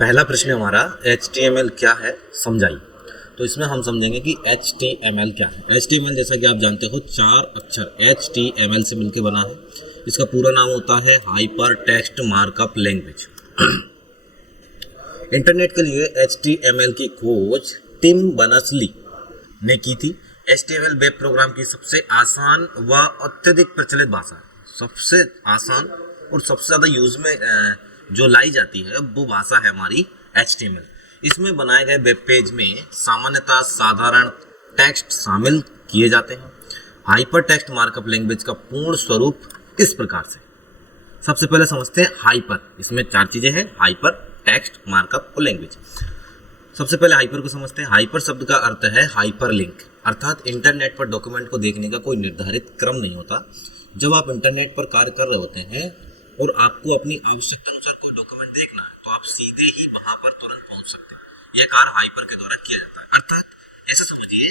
पहला प्रश्न हमारा HTML क्या है समझाइए। तो इसमें हम समझेंगे कि HTML क्या है। HTML जैसा कि आप जानते हो 4 अक्षर HTML से मिलकर बना है। इसका पूरा नाम होता है hyper text markup language. Internet के लिए HTML की खोज टिम बर्नर्स-ली ने की थी। HTML वेब प्रोग्राम की सबसे आसान व अत्यधिक प्रचलित भाषा है। सबसे आसान और सबसे ज़्यादा यूज में जो लाई जाती है वो भाषा है हमारी HTML। इसमें बनाए गए वेब पेज में सामान्यतः साधारण टेक्स्ट शामिल किए जाते हैं। हाइपर टेक्स्ट मार्कअप लैंग्वेज का पूर्ण स्वरूप इस प्रकार से। सबसे पहले समझते हैं हाइपर। इसमें 4 चीजें हैं, हाइपर, टेक्स्ट, मार्कअप और लैंग्वेज। सबसे पहले हाइपर को समझते हैं। हाइपर शब्द का अर्थ है हाइपर लिंक, अर्थात इंटरनेट पर डॉक्यूमेंट को देखने का कोई निर्धारित क्रम नहीं होता। जब आप इंटरनेट पर कार्य कर रहे होते हैं और आपको अपनी आवश्यकता अनुसार कोई डॉक्यूमेंट देखना है तो आप सीधे ही वहां पर तुरंत पहुंच सकते हैं। यह कार्य हाइपर के द्वारा किया जाता है। अर्थात ऐसा समझिए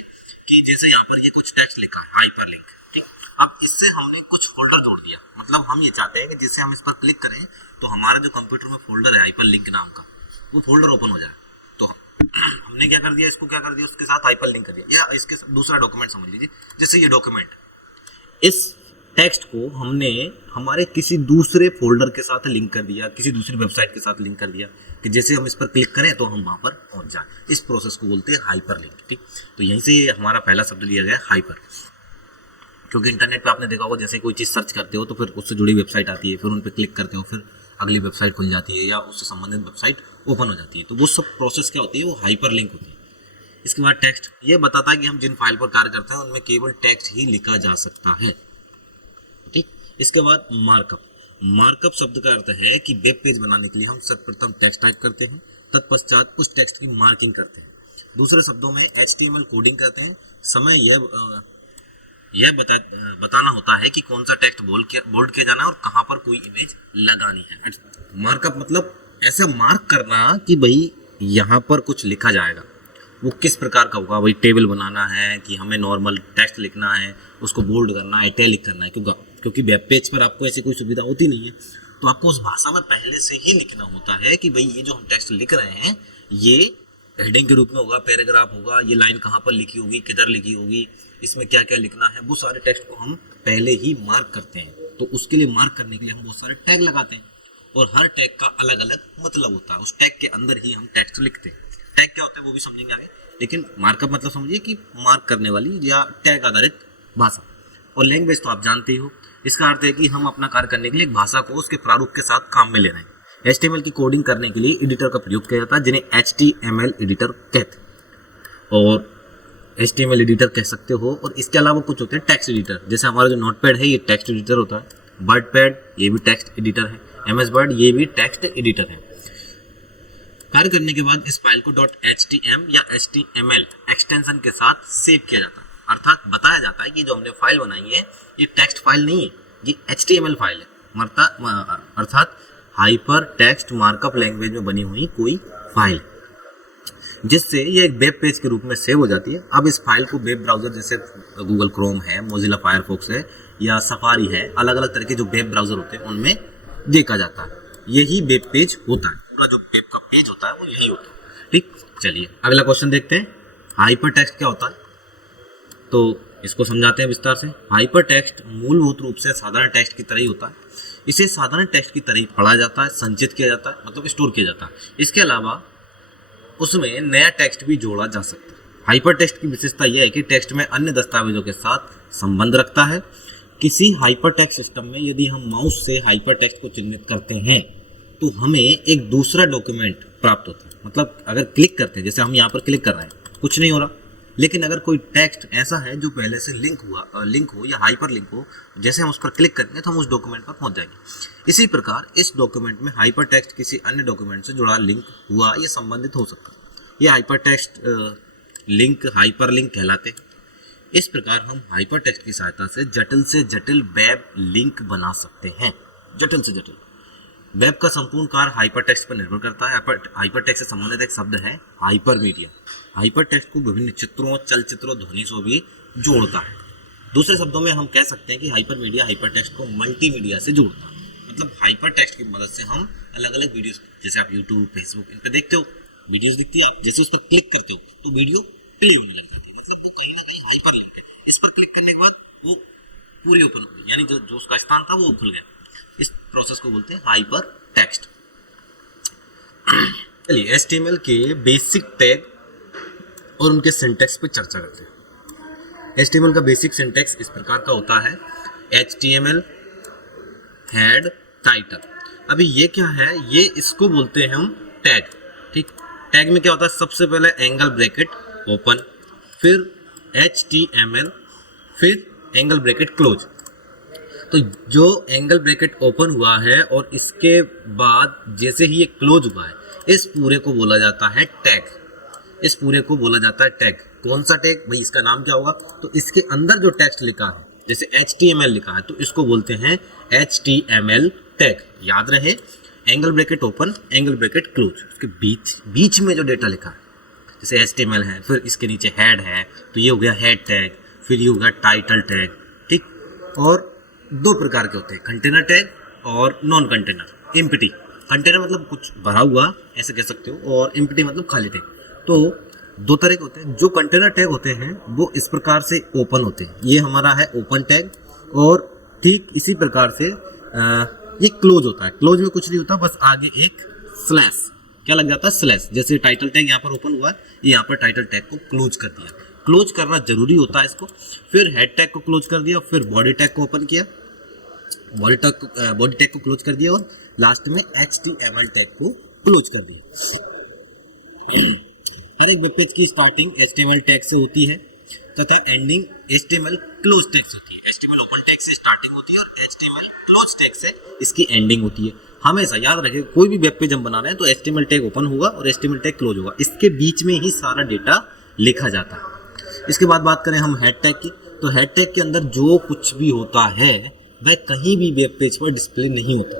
कि जैसे यहाँ पर ये कुछ टेक्स्ट लिखा हाइपर लिंक, ठीक। अब इससे हमने कुछ फोल्डर जोड़ दिया। मतलब हम ये चाहते हैं कि जिससे हम इस पर क्लिक करें तो हमारा जो कंप्यूटर में फोल्डर है हाइपर लिंक नाम का, वो फोल्डर ओपन हो जाए। तो हमने क्या कर दिया, इसको क्या कर दिया, उसके साथ हाइपर लिंक कर दिया। या इसके दूसरा डॉक्यूमेंट समझ लीजिए, जैसे ये डॉक्यूमेंट, इस टेक्स्ट को हमने हमारे किसी दूसरे फोल्डर के साथ लिंक कर दिया, किसी दूसरी वेबसाइट के साथ लिंक कर दिया कि जैसे हम इस पर क्लिक करें तो हम वहां पर पहुंच जाएं। इस प्रोसेस को बोलते हैं हाइपर लिंक, ठीक। तो यहीं से हमारा पहला शब्द लिया गया हाइपर। क्योंकि इंटरनेट पे आपने देखा होगा, जैसे कोई चीज़ सर्च करते हो तो फिर उससे जुड़ी वेबसाइट आती है, फिर उन पर क्लिक करते हो, फिर अगली वेबसाइट खुल जाती है या उससे संबंधित वेबसाइट ओपन हो जाती है। तो वो सब प्रोसेस क्या होती है, वो हाइपर लिंक होती है। इसके बाद टेक्स्ट, ये बताता है कि हम जिन फाइल पर कार्य करते हैं उनमें केवल टेक्स्ट ही लिखा जा सकता है, ठीक। इसके बाद मार्कअप। मार्कअप शब्द का अर्थ है कि वेब पेज बनाने के लिए हम सर्वप्रथम टेक्स्ट टाइप करते हैं, तत्पश्चात उस टेक्स्ट की मार्किंग करते हैं। दूसरे शब्दों में HTML कोडिंग करते हैं। समय यह बताना होता है कि कौन सा टेक्स्ट बोल्ड किया जाना है और कहाँ पर कोई इमेज लगानी है। मार्कअप मतलब ऐसा मार्क करना कि भाई यहाँ पर कुछ लिखा जाएगा, वो किस प्रकार का होगा। भाई टेबल बनाना है कि हमें नॉर्मल टेक्स्ट लिखना है, उसको बोल्ड करना है, इटैलिक करना है। क्योंकि वेब पेज पर आपको ऐसी कोई सुविधा होती नहीं है, तो आपको उस भाषा में पहले से ही लिखना होता है कि भाई ये जो हम टेक्स्ट लिख रहे हैं ये हेडिंग के रूप में होगा, पैराग्राफ होगा, ये लाइन कहाँ पर लिखी होगी, किधर लिखी होगी, इसमें क्या क्या लिखना है। वो सारे टेक्स्ट को हम पहले ही मार्क करते हैं। तो उसके लिए मार्क करने के लिए हम बहुत सारे टैग लगाते हैं और हर टैग का अलग अलग मतलब होता है। उस टैग के अंदर ही हम टेक्स्ट लिखते हैं। टैग क्या होता है वो भी समझेंगे आगे, लेकिन मार्कअप मतलब समझिए कि मार्क करने वाली या टैग आधारित भाषा। और लैंग्वेज तो आप जानते ही हो, इसका अर्थ है कि हम अपना कार्य करने के लिए एक भाषा को उसके प्रारूप के साथ काम में ले रहे हैं। HTML की कोडिंग करने के लिए एडिटर का प्रयोग किया जाता है, जिन्हें HTML एडिटर कहते हैं और HTML एडिटर कह सकते हो। और इसके अलावा कुछ होते हैं टेक्स्ट एडिटर, जैसे हमारा जो नोटपैड है ये टेक्स्ट एडिटर होता है, वर्डपैड ये भी टेक्स्ट एडिटर है, MS वर्ड ये भी टेक्स्ट एडिटर है। कार्य करने के बाद इस फाइल को .htm या HTML एक्सटेंशन के साथ सेव किया जाता है। अर्थात बताया जाता है कि जो हमने फाइल बनाई है ये टेक्स्ट फाइल नहीं है, ये HTML फाइल है। अर्थात हाइपर टेक्स्ट मार्कअप लैंग्वेज में बनी हुई कोई फाइल, जिससे ये एक वेब पेज के रूप में सेव हो जाती है। अब इस फाइल को वेब ब्राउजर जैसे गूगल क्रोम है, मोजिला फायरफॉक्स है या सफारी है, अलग अलग तरह के जो वेब ब्राउजर होते हैं उनमें देखा जाता है। यही वेब पेज होता है, पूरा जो वेब का पेज होता है वो यही होता है, ठीक। चलिए अगला क्वेश्चन देखते हैं, हाइपर टेक्स्ट क्या होता है। तो इसको समझाते हैं विस्तार से। हाइपर टेक्स्ट मूलभूत रूप से साधारण टेक्स्ट की तरह ही होता है। इसे साधारण टेक्स्ट की तरह ही पढ़ा जाता है, संचित किया जाता है, मतलब स्टोर किया जाता है। इसके अलावा उसमें नया टेक्स्ट भी जोड़ा जा सकता है। हाइपर टेक्स्ट की विशेषता यह है कि टेक्स्ट में अन्य दस्तावेजों के साथ संबंध रखता है। किसी हाइपर टेक्स्ट सिस्टम में यदि हम माउस से हाइपर टेक्स्ट को चिह्नित करते हैं तो हमें एक दूसरा डॉक्यूमेंट प्राप्त होता है। मतलब अगर क्लिक करते हैं, जैसे हम यहाँ पर क्लिक कर रहे हैं, कुछ नहीं हो रहा, लेकिन अगर कोई टेक्स्ट ऐसा है जो पहले से लिंक हो या हाइपर लिंक हो, जैसे हम उस पर क्लिक करेंगे तो हम उस डॉक्यूमेंट पर पहुंच जाएंगे। इसी प्रकार इस डॉक्यूमेंट में हाइपर टेक्स्ट किसी अन्य डॉक्यूमेंट से जुड़ा, लिंक हुआ या संबंधित हो सकता है। ये hyper text link hyper link कहलाते हैं। इस प्रकार हम हाइपर टेक्स्ट की सहायता से जटिल वेब लिंक बना सकते हैं। जटिल से जटिल वेब का संपूर्ण कार्य हाइपर टेक्स्ट पर निर्भर करता है। हाइपर टेक्स्ट से संबंधित एक शब्द है हाइपर मीडिया। हाइपर टेक्स्ट को विभिन्न चित्रों, चलचित्रों, ध्वनि से भी जोड़ता है। दूसरे शब्दों में हम कह सकते हैं कि हाइपर मीडिया हाइपर टेक्स्ट को मल्टीमीडिया से जोड़ता है। मतलब हाइपर टेक्स्ट की मदद से हम अलग अलग वीडियोस, जैसे आप यूट्यूब, फेसबुक इन पे देखते हो, वीडियोस दिखती है, आप जैसे उस पर क्लिक करते हो तो वीडियो प्ले होने लग जाती है, मतलब वो कहीं ना कहीं हाइपर लिंक है। इस पर क्लिक करने के बाद वो पूरी ओपन हो गई, यानी जो उसका स्थान था वो खुल गया। इस प्रोसेस को बोलते हैं हाइपर टेक्स्ट। चलिए HTML के बेसिक टैग और उनके सिंटैक्स पे चर्चा करते हैं। HTML का बेसिक सिंटैक्स इस प्रकार का होता है, HTML हेड टाइटल। अभी ये क्या है, ये इसको बोलते हैं हम टैग। ठीक, टैग में क्या होता है, सबसे पहले एंगल ब्रैकेट ओपन, फिर HTML, फिर एंगल ब्रैकेट क्लोज। तो जो एंगल ब्रैकेट ओपन हुआ है और इसके बाद जैसे ही ये क्लोज हुआ है, इस पूरे को बोला जाता है टैग। इस पूरे को बोला जाता है टैग। कौन सा टैग भाई, इसका नाम क्या होगा, तो इसके अंदर जो टेक्स्ट लिखा है, जैसे HTML लिखा है तो इसको बोलते हैं HTML टैग। याद रहे, angle bracket open, angle bracket close, उसके बीच में जो डेटा लिखा है, जैसे HTML है, फिर इसके नीचे हेड है तो ये हो गया हेड टैग, फिर ये हो गया टाइटल टैग। ठीक, और दो प्रकार के होते हैं, कंटेनर टैग और नॉन कंटेनर। एम्प्टी, कंटेनर मतलब कुछ भरा हुआ ऐसे कह सकते हो, और एम्प्टी मतलब खाली टैग। तो दो तरह के होते हैं। जो कंटेनर टैग होते हैं वो इस प्रकार से ओपन होते हैं, ये हमारा है ओपन टैग, और ठीक इसी प्रकार से ये क्लोज होता है। क्लोज में कुछ नहीं होता, बस आगे एक स्लैश क्या लग जाता है, स्लैश। जैसे टाइटल टैग यहाँ पर ओपन हुआ, ये यहाँ पर टाइटल टैग को क्लोज कर दिया। क्लोज करना जरूरी होता है इसको। फिर हेड टैग को क्लोज कर दिया, फिर बॉडी टैग को ओपन किया, बॉडी टैग को क्लोज कर दिया, और लास्ट में HTML टैग को क्लोज कर दिया। हर एक वेब पेज की स्टार्टिंग HTML टैग से होती है तथा एंडिंग HTML क्लोज टैग से होती है। HTML ओपन टैग से स्टार्टिंग होती है और HTML क्लोज टैग से इसकी एंडिंग होती है। हमेशा याद रखें, कोई भी वेब पेज हम बना रहे हैं तो HTML टैग ओपन होगा और HTML टैग क्लोज होगा, इसके बीच में ही सारा डेटा लिखा जाता है। इसके बाद बात करें हम हेड टैग की, तो हेड टैग के अंदर जो कुछ भी होता है वह कहीं भी वेब पेज पर डिस्प्ले नहीं होता,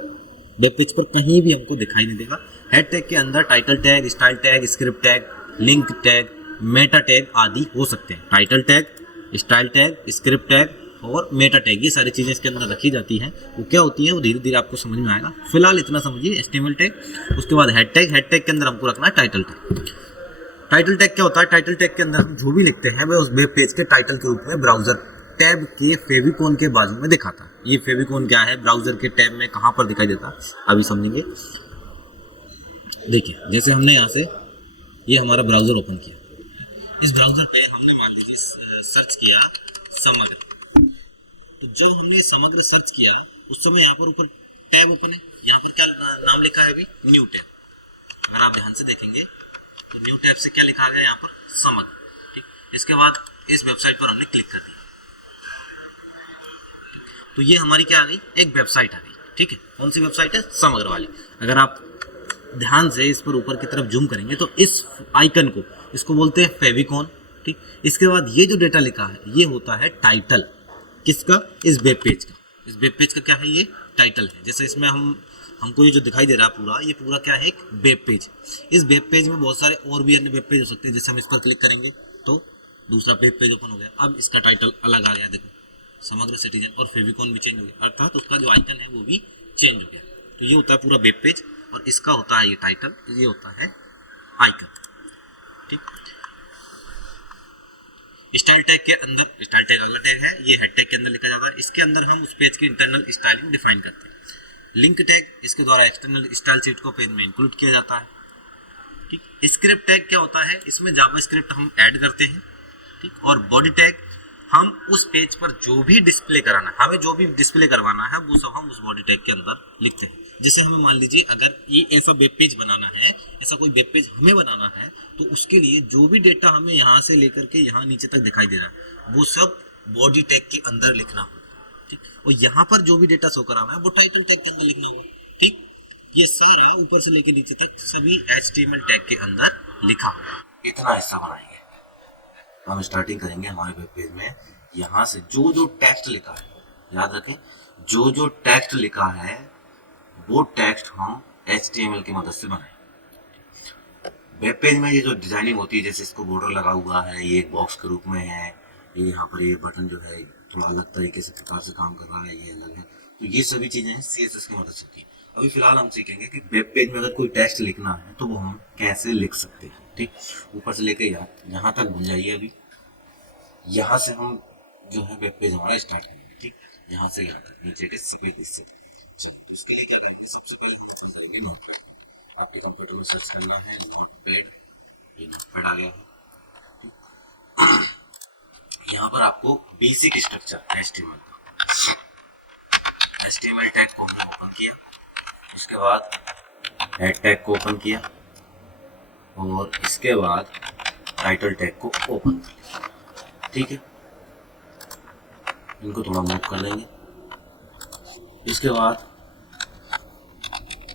वेब पेज पर कहीं भी हमको दिखाई नहीं देगा। हेड टैग के अंदर title tag, style tag, script tag, link tag, Meta tag आदि हो सकते हैं। Title tag, style tag, script tag और मेटा टैग, ये सारी चीज़ें इसके अंदर रखी जाती हैं। वो क्या होती है वो धीरे धीरे आपको समझ में आएगा। फिलहाल इतना समझिए HTML टैग। उसके बाद हेड टैग, हेड टैग के अंदर हमको रखना है टाइटल टैग। टाइटल टैग क्या होता है, टाइटल टैग के अंदर हम जो भी लिखते हैं वह उस वेब पेज के टाइटल के रूप में ब्राउजर टैब के फेविकोन के बाजू में दिखाता है। ये फेविकोन क्या है, ब्राउजर के टैब में कहाँ पर दिखाई देता है अभी समझेंगे। देखिए, जैसे हमने यहाँ से ये हमारा ब्राउजर ओपन किया, इस ब्राउजर पे हमने मान लीजिए सर्च किया समग्र। तो जब हमने समग्र सर्च किया उस समय यहाँ पर ऊपर टैब ओपन है, यहाँ पर क्या नाम लिखा है अभी, न्यू टैब। अगर आप ध्यान से देखेंगे तो न्यू टैब से क्या लिखा गया यहाँ पर, समग्र। ठीक, इसके बाद इस वेबसाइट पर हमने क्लिक कर दिया तो ये हमारी क्या आ गई, एक वेबसाइट आ गई। ठीक है, कौन सी वेबसाइट है, समग्र वाली। अगर आप ध्यान से इस पर ऊपर की तरफ जूम करेंगे तो इस आइकन को, इसको बोलते हैं फेविकोन। ठीक, इसके बाद ये जो डेटा लिखा है ये होता है टाइटल। किसका, इस वेब पेज का। इस वेब पेज का क्या है, ये टाइटल है। जैसे इसमें हमको ये जो दिखाई दे रहा है पूरा, ये पूरा क्या है, एक वेब पेज। इस वेब पेज में बहुत सारे और भी अन्य वेब पेज हो सकते हैं। जैसे हम इस पर क्लिक करेंगे तो दूसरा वेब पेज ओपन हो गया। अब इसका टाइटल अलग आ गया, देखो समग्र सिटीजन, और फेविकोन भी चेंज हो गया, अर्थात उसका जो आइकन है वो भी चेंज हो गया। तो ये होता है पूरा वेब पेज, और इसका होता है ये टाइटल, ये होता है आइकन। ठीक, स्टाइल टैग के अंदर, स्टाइल टैग अगला टैग है, ये हेड टैग के अंदर लिखा जाता है। इसके अंदर हम उस पेज की इंटरनल स्टाइलिंग डिफाइन करते हैं। लिंक टैग, इसके द्वारा एक्सटर्नल स्टाइल शीट को पेज में इंक्लूड किया जाता है। ठीक, स्क्रिप्ट टैग क्या होता है, इसमें जावास्क्रिप्ट हम ऐड करते हैं। ठीक, और बॉडी टैग, हम उस पेज पर जो भी डिस्प्ले कराना है, हमें जो भी डिस्प्ले करवाना है वो सब हम उस बॉडी टैग के अंदर लिखते हैं। जैसे हमें मान लीजिए अगर ये ऐसा वेब पेज बनाना है, ऐसा कोई वेब पेज हमें बनाना है, तो उसके लिए जो भी डेटा हमें यहाँ से लेकर के यहाँ नीचे तक दिखाई दे रहा है वो सब बॉडी टैग के अंदर लिखना होगा। ठीक, और यहाँ पर जो भी डेटा शो कराना है वो टाइटल टैग के अंदर लिखना होगा। ठीक, ये सारा ऊपर से लेकर नीचे तक सभी HTML टैग के अंदर लिखा होगा। इतना हिस्सा बनाएंगे, हम स्टार्टिंग करेंगे हमारे वेब पेज में। यहाँ से जो जो टेक्स्ट लिखा है, याद रखें, जो जो टेक्स्ट लिखा है वो टेक्स्ट हम HTML की मदद से बनाएंगे। वेब पेज में ये जो डिजाइनिंग होती है, जैसे इसको बॉर्डर लगा हुआ है, ये एक बॉक्स के रूप में है, ये यहाँ पर ये बटन जो है थोड़ा अलग तरीके से प्रकार से काम कर रहा है, ये अलग है। तो ये सभी चीजें हैं CSS की मदद से होती है। अभी फिलहाल हम सीखेंगे कि वेब पेज में अगर कोई टेक्स्ट लिखना है तो वो हम कैसे लिख सकते हैं। ठीक, ऊपर से लेके यहाँ तक भूल जाइए। अभी यहाँ से हम जो है वेब पेज हमारा स्टार्ट करेंगे। ठीक, यहाँ से यहाँ तक नीचे के सीपे हिस्से। चलिए, तो इसके लिए क्या करेंगे, सबसे पहले हम ओपन करेंगे नोटपैड। आपके कंप्यूटर में सर्च करना है नोटपैड। ये नोटपैड आ गया है। यहाँ पर आपको बेसिक स्ट्रक्चर HTML टैग को ओपन किया, उसके बाद हेड टैग को ओपन किया और इसके बाद टाइटल टैग को ओपन कर लिया। ठीक है, इनको थोड़ा मूव कर लेंगे। इसके बाद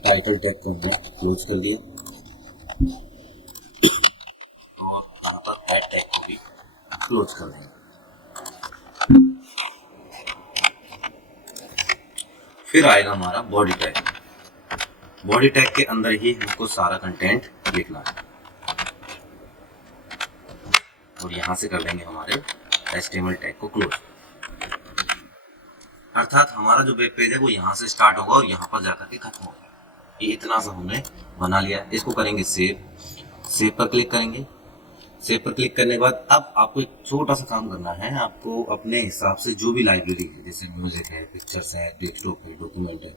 टाइटल टैग को हमने क्लोज कर दिया और यहाँ पर हेड टैग को भी क्लोज कर देंगे। फिर आएगा हमारा बॉडी टैग। बॉडी टैग के अंदर ही हमको सारा कंटेंट लिखना है और यहां से कर देंगे हमारे HTML टैग को क्लोज। अर्थात हमारा जो वेब पेज है वो यहाँ से स्टार्ट होगा और यहाँ पर जाकर के खत्म होगा। ये इतना सा हमने बना लिया। इसको करेंगे सेव पर क्लिक करेंगे। सेव पर क्लिक करने के बाद अब आपको एक छोटा सा काम करना है। आपको अपने हिसाब से जो भी लाइब्रेरी है, जैसे म्यूजिक है, पिक्चर्स है, डेस्कटॉप है, डॉक्यूमेंट है,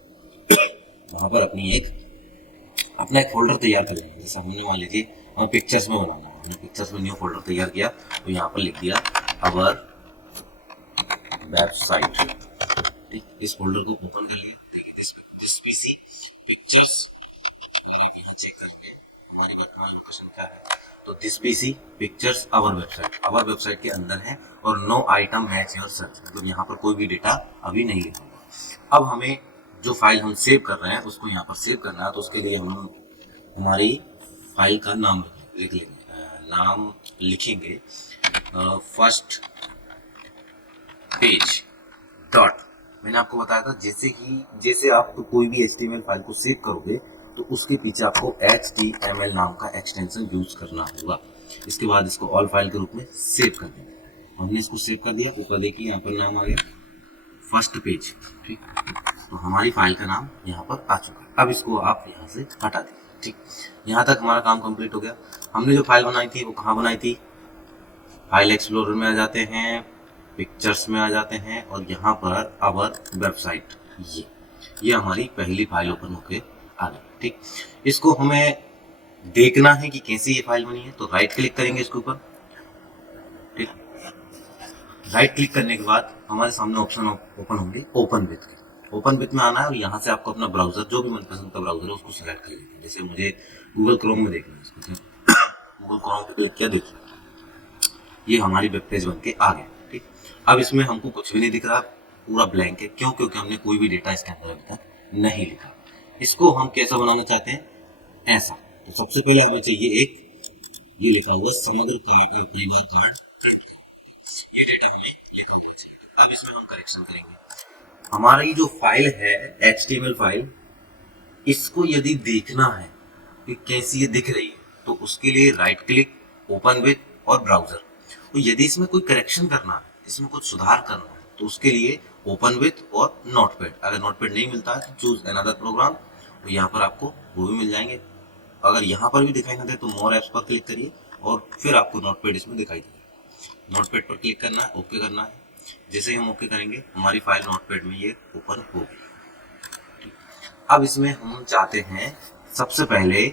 वहां पर अपना एक फोल्डर तैयार कर लेंगे। जैसे हमने मान लीजिए हमें पिक्चर्स में बनाना है, हमने पिक्चर्स में न्यू फोल्डर तैयार किया तो यहाँ पर लिख दिया अवर वेबसाइट। ठीक, इस फोल्डर को ओपन कर लिया। देखिए दिस पीसी पिक्चर्स, चेक करेंगे हमारी वर्तमान लोकेशन क्या है। तो this PC pictures our website के अंदर है और no item match your search, मतलब यहाँ पर कोई भी डेटा अभी नहीं लिखा हुआ। अब हमें जो फाइल हम सेव कर रहे हैं उसको यहाँ पर सेव करना है। तो उसके लिए हम हमारी फाइल का नाम लिख लेंगे। नाम लिखेंगे फर्स्ट पेज डॉट। मैंने आपको बताया था जैसे आप तो कोई भी HTML फाइल को सेव करोगे तो उसके पीछे आपको HTML नाम का एक्सटेंशन यूज करना होगा। इसके बाद इसको ऑल फाइल के रूप में सेव कर देंगे। हमने इसको सेव कर दिया। ऊपर देखिए यहाँ पर नाम आ गया फर्स्ट पेज। ठीक, तो हमारी फाइल का नाम यहाँ पर आ चुका है। अब इसको आप यहाँ से हटा दें। ठीक, यहाँ तक हमारा काम कंप्लीट हो गया। हमने जो फाइल बनाई थी वो कहाँ बनाई थी, फाइल एक्सप्लोरर में आ जाते हैं, पिक्चर्स में आ जाते हैं और यहाँ पर अवर वेबसाइट, ये हमारी पहली फाइल ओपन होके आ गई। ठीक, इसको हमें देखना है कि कैसी ये फाइल बनी है। तो राइट क्लिक करेंगे इसके ऊपर। ठीक, राइट क्लिक करने के बाद हमारे सामने ऑप्शन ओपन होंगे ओपन विथ के। ओपन विथ में आना है और यहाँ से आपको अपना ब्राउजर, जो भी मनपसंद का ब्राउजर है उसको सिलेक्ट कर लेना है। जैसे मुझे गूगल क्रोम में देखना है इसको, गूगल क्रोम पे क्लिक किया, देखिए ये हमारी वेब पेज बन के आ गया। ठीक, अब इसमें हमको कुछ भी नहीं दिख रहा, पूरा ब्लैंक है। क्यों? क्योंकि हमने कोई भी डेटा इसके अंदर अभी तक नहीं लिखा। इसको हम कैसा बनाना चाहते हैं, ऐसा। तो सबसे पहले हमें चाहिए एक ये लिखा हुआ समग्र परिवार कार्ड प्रिंट, ये डेटा हमें लिखा हुआ चाहिए। अब इसमें हम करेक्शन करेंगे। हमारी जो फाइल है HTML फाइल, इसको यदि देखना है कि कैसी ये दिख रही है तो उसके लिए राइट क्लिक, ओपन विथ और ब्राउजर। तो यदि इसमें कोई करेक्शन करना है, इसमें कुछ सुधार करना है तो उसके लिए ओपन विथ और नोटपैड। अगर नोटपैड नहीं मिलता है तो चूज अनदर प्रोग्राम, तो यहाँ पर आपको वो भी मिल जाएंगे। अगर यहाँ पर भी दिखाई ना दे तो मोर एप्स पर क्लिक करिए और फिर आपको नोटपैड इसमें दिखाई देगा। नोटपैड पर क्लिक करना है, ओके करना है। जैसे ही हम ओके करेंगे हमारी फाइल नोटपैड में ये ओपन हो गई। अब इसमें हम चाहते हैं सबसे पहले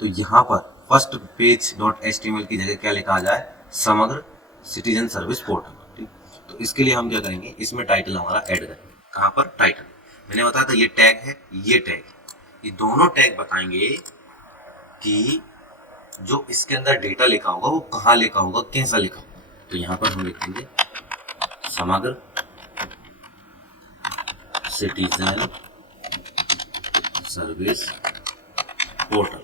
तो यहाँ पर फर्स्ट पेज डॉट HTML की जगह क्या लिखा जाए, समग्र सिटीजन सर्विस पोर्टल। ठीक, तो इसके लिए हम क्या करेंगे, इसमें टाइटल हमारा ऐड करेंगे। कहाँ पर, टाइटल। मैंने बताया था ये टैग है, ये टैग, ये दोनों टैग बताएंगे कि जो इसके अंदर डेटा लिखा होगा वो कहाँ लिखा होगा, कैसा लिखा होगा। तो यहाँ पर हम लिखेंगे समग्र सिटीजन सर्विस पोर्टल।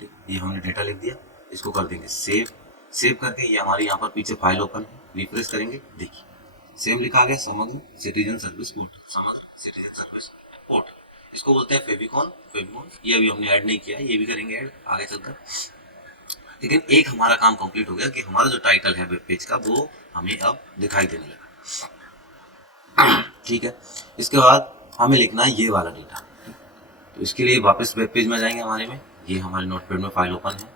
ठीक, ये हमने डेटा लिख दिया। इसको कर देंगे सेव करके ये हमारी यहाँ पर पीछे फाइल ओपन है। रिफ्रेश करेंगे, देखिए सेम लिखा गया समग्र सिटीजन सर्विस पोर्टल, समग्र सिटीजन सर्विस पोर्टल। इसको बोलते हैं फेविकॉन। ये अभी हमने ऐड नहीं किया, ये भी करेंगे ऐड आगे चलकर। लेकिन एक हमारा काम कंप्लीट हो गया कि हमारा जो टाइटल है वेब पेज का वो हमें अब दिखाई देने लगा। ठीक है। इसके बाद हमें लिखना है ये वाला डेटा। तो इसके लिए वापस वेब पेज में जाएंगे हमारे में, ये हमारे नोटपैड में फाइल ओपन है।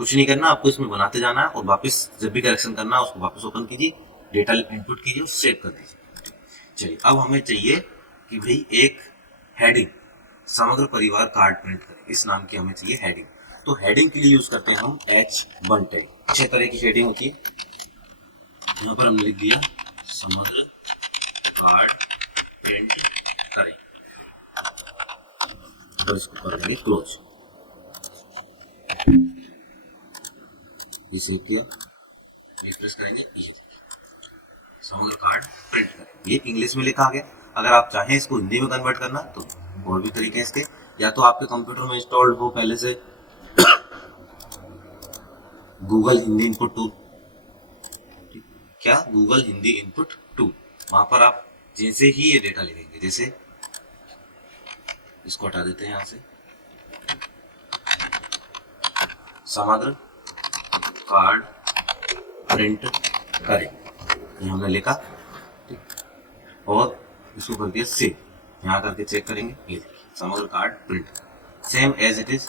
कुछ नहीं करना, आपको इसमें बनाते जाना है और वापस जब भी करेक्शन करना है उसको वापस ओपन कीजिए, डेटा इनपुट कीजिए और सेव कर दीजिए। चलिए अब हमें चाहिए कि भाई एक हेडिंग, समग्र परिवार कार्ड प्रिंट करें, इस नाम की हमें चाहिए हेडिंग। तो हेडिंग के लिए यूज करते हैं हम H1 टैग। 6 तरह की हेडिंग होती है। यहाँ पर हमने लिख दिया समग्र कार्ड प्रिंट करें और इसको करेंगे क्लोज। ये सेव किया, रिफ्रेश करेंगे, ये समग्र कार्ड प्रिंट करें। ये इंग्लिश में लिखा आ गया। अगर आप चाहें इसको हिंदी में कन्वर्ट करना तो और भी तरीके हैं इसके, या तो आपके कंप्यूटर में इंस्टॉल्ड हो पहले से गूगल हिंदी इनपुट टूल, क्या गूगल हिंदी इनपुट टूल, वहां पर आप जैसे ही ये डेटा लिखेंगे, जैसे इसको हटा देते हैं यहाँ से, समग्र कार्ड प्रिंट करें, ये हमने लिखा, ठीक, और इसको कर दिया सेव। यहाँ करके चेक करेंगे, ये Samagra card print, same as it is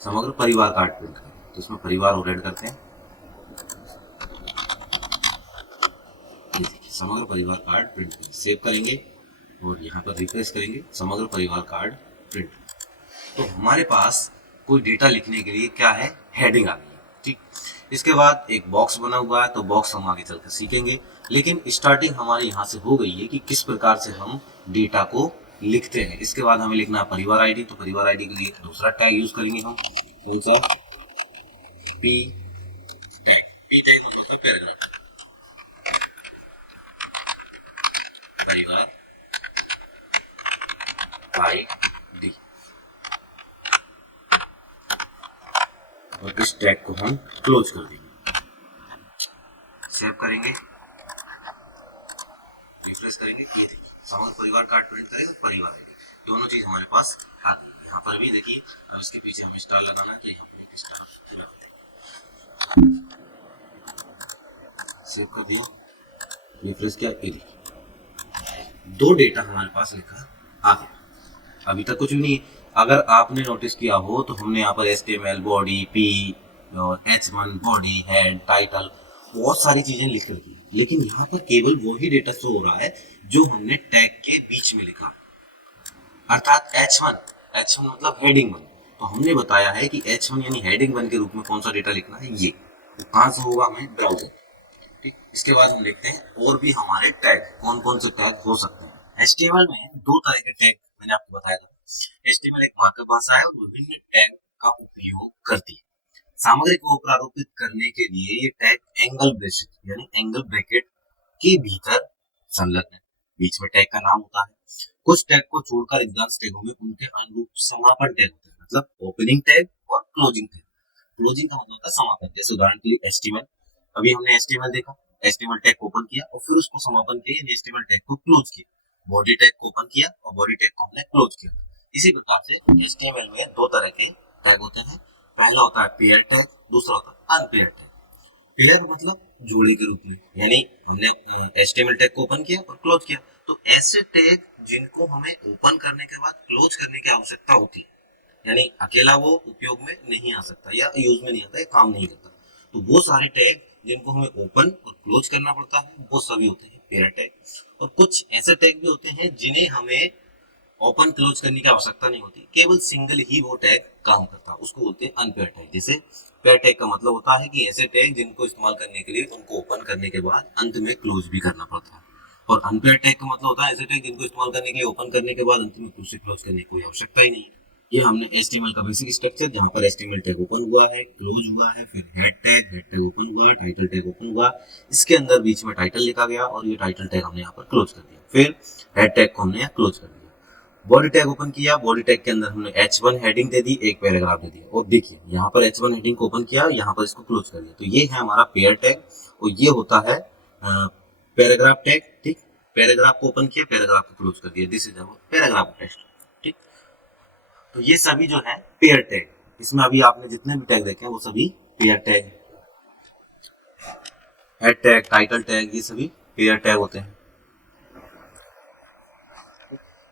Samagra परिवार कार्ड प्रिंट करें। तो इसमें परिवार और ऐड करते हैं, ये देखिए समग्र परिवार कार्ड प्रिंट करें, सेव करेंगे और यहाँ पर रिफ्रेश करेंगे, समग्र परिवार कार्ड प्रिंट। तो हमारे पास कोई डेटा लिखने के लिए क्या है, हेडिंग आ गई है, ठीक। इसके बाद एक बॉक्स बना हुआ है, तो बॉक्स हम आगे चलकर सीखेंगे, लेकिन स्टार्टिंग हमारी यहाँ से हो गई है कि किस प्रकार से हम डेटा को लिखते हैं। इसके बाद हमें लिखना है परिवार आईडी। तो परिवार आईडी के लिए दूसरा टैग यूज करेंगे हम, कौन सा, पी परिवार आईडी, और इस टैग को हम क्लोज कर देंगे, सेव करेंगे, रिफ्रेश करेंगे, ये देखिए समग्र परिवार कार्ड प्रिंट करेंगे, परिवार आईडी, दोनों चीज हमारे पास आ गई। यहाँ पर भी देखिए, अब इसके पीछे हमें स्टार लगाना है, तो यहाँ पर एक स्टार लगाते हैं, सेव कर दिया, रिफ्रेश किया, ये देखिए दो डेटा हमारे पास लिखा आ गया। अभी तक कुछ भी नहीं है। अगर आपने नोटिस किया हो तो हमने यहाँ पर HTML बॉडी, पी और H1 बॉडी, हेड, टाइटल, बहुत सारी चीजें लिख कर दी, लेकिन यहाँ पर केवल वही डेटा शो हो रहा है जो हमने टैग के बीच में लिखा, अर्थात H1 मतलब हेडिंग 1। तो हमने बताया है कि H1 यानी हेडिंग 1 के रूप में कौन सा डेटा लिखना है, ये तो कहां से होगा, हमें ब्राउजर, ठीक। इसके बाद हम देखते हैं और भी हमारे टैग कौन कौन से टैग हो सकते हैं। HTML में दो तरह के टैग मैंने आपको बताया था। HTML एक मार्कअप भाषा है और विभिन्न टैग का उपयोग करती है। सामग्री को प्रारूपित करने के लिए ये टैग एंगल ब्रेकेट यानी एंगल ब्रैकेट के भीतर संलग्न है, बीच में टैग का नाम होता है। कुछ टैग को छोड़कर अधिकांश टैगों में उनके अनुरूप समापन टैग होते हैं, मतलब ओपनिंग टैग और क्लोजिंग टैग। क्लोजिंग का मतलब है समापन, जैसे उदाहरण के लिए HTML, अभी हमने HTML देखा, HTML टैग को ओपन किया और फिर उसको समापन किया, यानी HTML टैग को क्लोज किया। बॉडी टैग को ओपन किया और बॉडी टैग को हमने क्लोज किया। इसी प्रकार से HTML में दो तरह के टैग होते हैं, पहला होता है पेयर टैग, दूसरा होता है अनपेयर टैग। पेयर मतलब जोड़े के रूप में, यानी हमने HTML टैग को ओपन किया और क्लोज किया, तो ऐसे टैग जिनको हमें ओपन करने के बाद क्लोज करने की आवश्यकता होती है, यानी अकेला वो उपयोग में नहीं आ सकता या यूज में नहीं आता, या काम नहीं करता, तो वो सारे टैग जिनको हमें ओपन और क्लोज करना पड़ता है वो सभी होते हैं पेयर टैग। और कुछ ऐसे टैग भी होते हैं जिन्हें हमें ओपन क्लोज करने की आवश्यकता नहीं होती, केवल सिंगल ही वो टैग काम करता है, उसको बोलते हैं अनपेयर टैग। जैसे पेयर टैग का मतलब होता है कि ऐसे टैग जिनको इस्तेमाल करने के लिए उनको ओपन करने के बाद अंत में क्लोज भी करना पड़ता है, और अनपेयर टैग का मतलब होता है ऐसे टैग जिनको इस्तेमाल करने के लिए ओपन करने के बाद अंत में फिर से क्लोज करने की कोई आवश्यकता ही नहीं है। ये हमने HTML का बेसिक स्ट्रक्चर, जहां पर HTML टैग ओपन हुआ है, क्लोज हुआ है, फिर हेड टैग ओपन हुआ, टाइटल टैग ओपन हुआ, इसके अंदर बीच में टाइटल लिखा गया और ये टाइटल टैग हमने यहाँ पर क्लोज कर दिया, फिर हेड टैग को हमने यहाँ क्लोज कर दिया। बॉडी टैग ओपन किया, बॉडी टैग के अंदर हमने H1 हेडिंग दे दी, एक पैराग्राफ दे दिया, और देखिए यहाँ पर H1 हेडिंग को ओपन किया, यहाँ पर इसको क्लोज कर दिया, तो ये है हमारा पेयर टैग और ये होता है पैराग्राफ टैग, ठीक। पैराग्राफ को ओपन किया, पैराग्राफ को क्लोज कर दिया, this is our paragraph text, ठीक। तो ये सभी जो है पेयर टैग, इसमें अभी आपने जितने भी टैग देखे हैं वो सभी pair tag, head tag, title tag, ये सभी पेयर टैग होते हैं।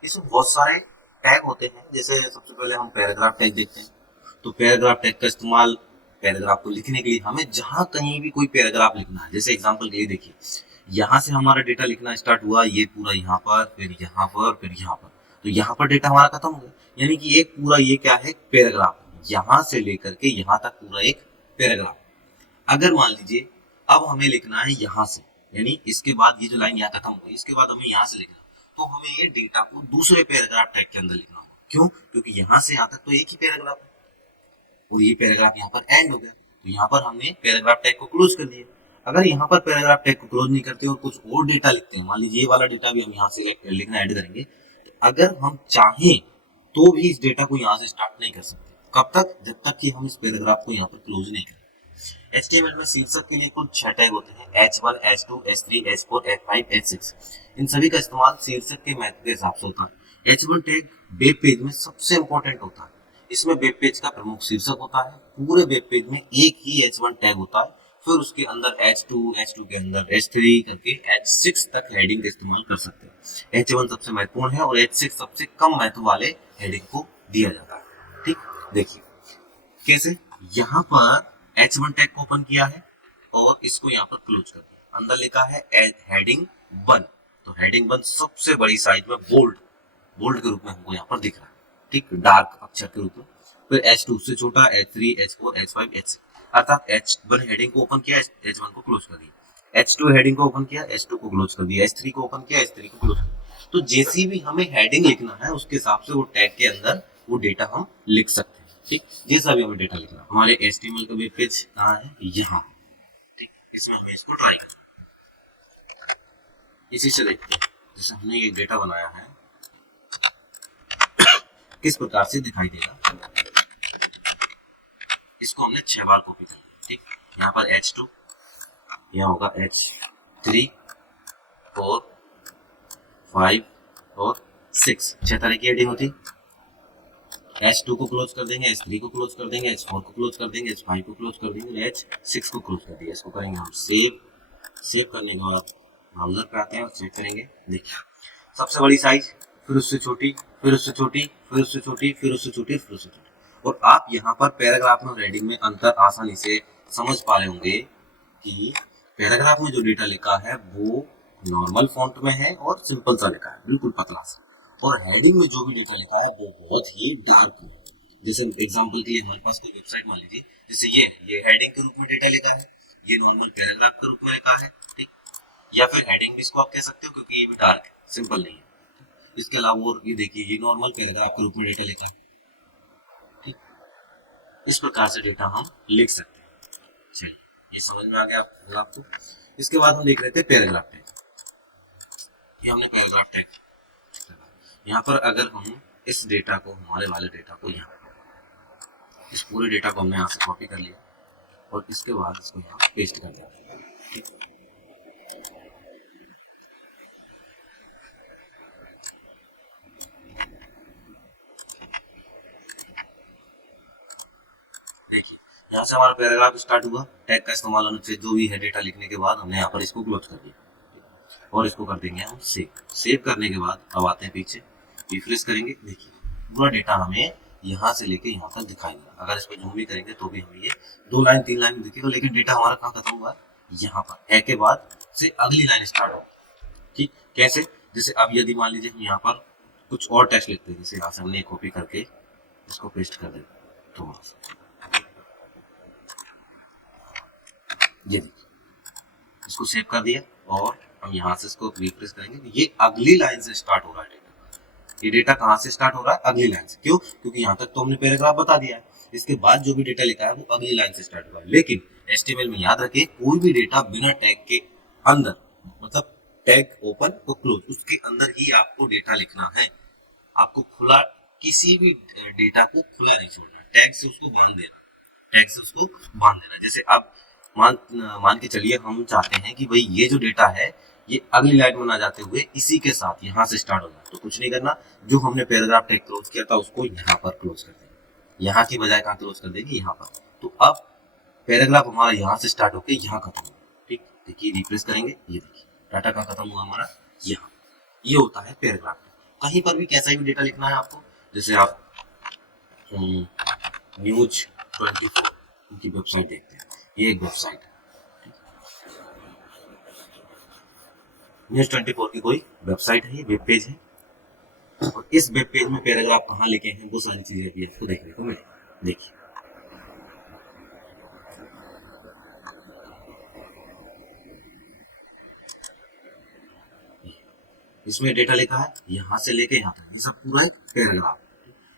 इसमें बहुत सारे टैग होते हैं। जैसे सबसे पहले हम पैराग्राफ टैग देखते हैं। तो पैराग्राफ टैग का इस्तेमाल पैराग्राफ को लिखने के लिए हमें जहां कहीं भी कोई पैराग्राफ लिखना है, जैसे एग्जांपल के लिए देखिए, यहाँ से हमारा डेटा लिखना स्टार्ट हुआ, ये पूरा यहाँ पर, फिर यहाँ पर, फिर यहाँ पर, तो यहाँ पर डेटा हमारा खत्म हो गया। यानी कि एक पूरा ये क्या है, पैराग्राफ, यहाँ से लेकर के यहाँ तक पूरा एक पैराग्राफ। अगर मान लीजिए अब हमें लिखना है यहाँ से, यानी इसके बाद ये जो लाइन यहाँ खत्म हुई, इसके बाद हमें यहाँ से लिखना, तो हमें ये डेटा को दूसरे पैराग्राफ टैग के अंदर लिखना होगा। क्यों? क्योंकि यहाँ से यहाँ तक तो एक ही पैराग्राफ है और ये पैराग्राफ यहाँ पर एंड हो गया, तो यहाँ पर हमने पैराग्राफ टैग को क्लोज कर दिया। अगर यहाँ पर पैराग्राफ टैग को क्लोज नहीं करते और कुछ और डेटा लिखते हैं, मान लीजिए ये वाला डेटा भी हम यहाँ से लिखना ऐड करेंगे, तो अगर हम चाहें तो भी इस डेटा को यहाँ से स्टार्ट नहीं कर सकते। कब तक? जब तक कि हम इस पैराग्राफ को यहाँ पर क्लोज नहीं करें। HTML में शीर्षक के लिए कुल 6 टैग होते हैं, H1, H2, H3, H4, H5, H6। इन सभी का इस्तेमाल शीर्षक के महत्व के हिसाब से होता है। H1 टैग वेब पेज में सबसे इंपॉर्टेंट होता है। इसमें वेब पेज का प्रमुख शीर्षक होता है। पूरे वेब पेज में एक ही H1 टैग होता है, फिर उसके अंदर H2 के अंदर H3 करके H6 तक हेडिंग का इस्तेमाल कर सकते हैं। H1 सबसे महत्वपूर्ण है और H6 सबसे कम महत्व वाले हेडिंग को दिया जाता है। ठीक, देखिए कैसे, यहाँ पर H1 टैग को ओपन किया है और इसको यहाँ पर क्लोज कर दिया। अंदर लिखा है हेडिंग 1, तो हेडिंग 1 सबसे बड़ी साइज में बोल्ड के रूप में हमको यहाँ पर दिख रहा है, ठीक, डार्क अक्षर के रूप में। फिर H2 से छोटा, H3, H4, H5, H6, अर्थात H1 हेडिंग को ओपन किया, H1 को क्लोज कर दिया। H2 हेडिंग को ओपन किया, H2 को क्लोज कर दिया। H3 को ओपन किया, H3 को क्लोज कर दिया। तो जैसी भी हमें हेडिंग लिखना है उसके हिसाब से वो टैग के अंदर वो डेटा हम लिख सकते हैं। ठीक, जैसा भी हमें डेटा लिखना। हमारे HTML का वेब पेज कहाँ है, यहाँ। ठीक, इसमें हमें इसको ट्राई करना। इसी से देखते हैं, जैसे हमने ये डेटा बनाया है किस प्रकार से दिखाई देगा। इसको हमने 6 बार कॉपी कर लिया। ठीक, यहाँ पर H2, यहाँ होगा H3, 4, 5 और 6, 6 तरह की हेडिंग होती। H2 को क्लोज कर देंगे, H3 को क्लोज कर देंगे, H4 को क्लोज कर देंगे, H5 को क्लोज कर देंगे, H6 को क्लोज कर देंगे। इसको करेंगे हम सेव करने के बाद ब्राउजर पे आते हैं और सेव करेंगे। देखिए सबसे बड़ी साइज, फिर उससे छोटी, फिर उससे छोटी, फिर उससे छोटी, फिर उससे छोटी, फिर उससे छोटी। और आप यहाँ पर पैराग्राफ में और हेडिंग में अंतर आसानी से समझ पा रहे होंगे कि पैराग्राफ में जो डेटा लिखा है वो नॉर्मल फॉन्ट में है और सिंपल सा लिखा है, बिल्कुल पतला सा, और हेडिंग में जो भी डेटा लिखा है वो बहुत ही डार्क है। जैसे एग्जांपल के लिए हमारे पास कोई वेबसाइट मान लीजिए, जैसे ये हेडिंग के रूप में डेटा लिखा है, ये नॉर्मल पैराग्राफ के रूप में लिखा है। ठीक, या फिर हेडिंग भी इसको आप कह सकते हो क्योंकि ये भी डार्क है, सिंपल नहीं है। इसके अलावा और ये देखिए, ये नॉर्मल पैराग्राफ के रूप में डेटा लिखा है। ठीक, इस प्रकार से डेटा हम लिख सकते हैं। चलिए, ये समझ में आ गया आपको। इसके बाद हम देख रहे थे पैराग्राफ टैग। ये हमने पैराग्राफ टैग, यहाँ पर अगर हम इस डेटा को, हमारे वाले डेटा को, यहाँ इस पूरे डेटा को हमने यहाँ से कॉपी कर लिया और इसके बाद इसको यहाँ पेस्ट कर दिया। देखिए यहाँ से हमारा पैराग्राफ स्टार्ट हुआ, टैग का इस्तेमाल होने से जो भी है डेटा लिखने के बाद हमने यहाँ पर इसको क्लोज कर दिया और इसको कर देंगे हम सेव करने के बाद अब आते हैं पीछे, रिफ्रेश करेंगे। देखिए पूरा डेटा हमें यहाँ से लेके यहाँ तक दिखाई देगा। अगर इस पर जूम भी करेंगे तो भी हमें ये 2 लाइन 3 लाइन दिखेगा, लेकिन डेटा हमारा कहाँ खत्म हुआ, यहाँ पर। के बाद से अगली लाइन स्टार्ट होगी। ठीक, कैसे? जैसे अब यदि मान लीजिए हम यहाँ पर कुछ और टेक्स्ट लिखते हैं, जैसे यहाँ से हमने कॉपी करके इसको पेस्ट कर दें, तो ये इसको सेव कर दिया और हम यहाँ से इसको रिफ्रेश करेंगे। ये अगली लाइन से स्टार्ट हो रहा है डेटा। ये डेटा कहाँ से स्टार्ट हो रहा है? अगली लाइन से। क्यों? क्योंकि यहाँ तक तो हमने पैराग्राफ बता दिया है, इसके बाद जो भी डेटा लिखा है वो अगली लाइन से स्टार्ट हुआ है। लेकिन HTML में याद रखिए, कोई भी डेटा बिना टैग के अंदर, मतलब टैग ओपन और क्लोज, उसके अंदर ही आपको डेटा लिखना है। आपको खुला, किसी भी डेटा को खुला नहीं छोड़ना, टैग से उसको बांध देना, टैग से उसको बांध देना। जैसे अब मान के चलिए हम चाहते हैं कि भाई ये जो डेटा है ये अगली लाइन में ना जाते हुए इसी के साथ यहाँ से स्टार्ट होना, तो कुछ नहीं करना, जो हमने पैराग्राफ टैग क्लोज किया था उसको यहाँ पर क्लोज कर देंगे। यहाँ की बजाय कहाँ क्लोज कर देंगे? यहाँ पर। तो अब पैराग्राफ हमारा यहाँ से स्टार्ट होकर यहाँ खत्म होगा। ठीक, देखिए रिफ्रेश करेंगे, ये देखिए डाटा कहाँ खत्म हुआ हमारा, यहाँ। ये होता है पैराग्राफ। कहीं पर भी कैसा भी डेटा लिखना है आपको, जैसे आप न्यूज 24 उनकी वेबसाइट देखते हैं, ये एक वेबसाइट है, न्यूज 24 की कोई वेबसाइट है, ये वेब पेज है, और इस वेब पेज में पैराग्राफ कहाँ लिखे हैं वो सारी चीजें भी आपको देखने को मिले। देखिए इसमें डेटा लिखा है यहाँ से लेके यहाँ तक, ये सब पूरा एक पैराग्राफ।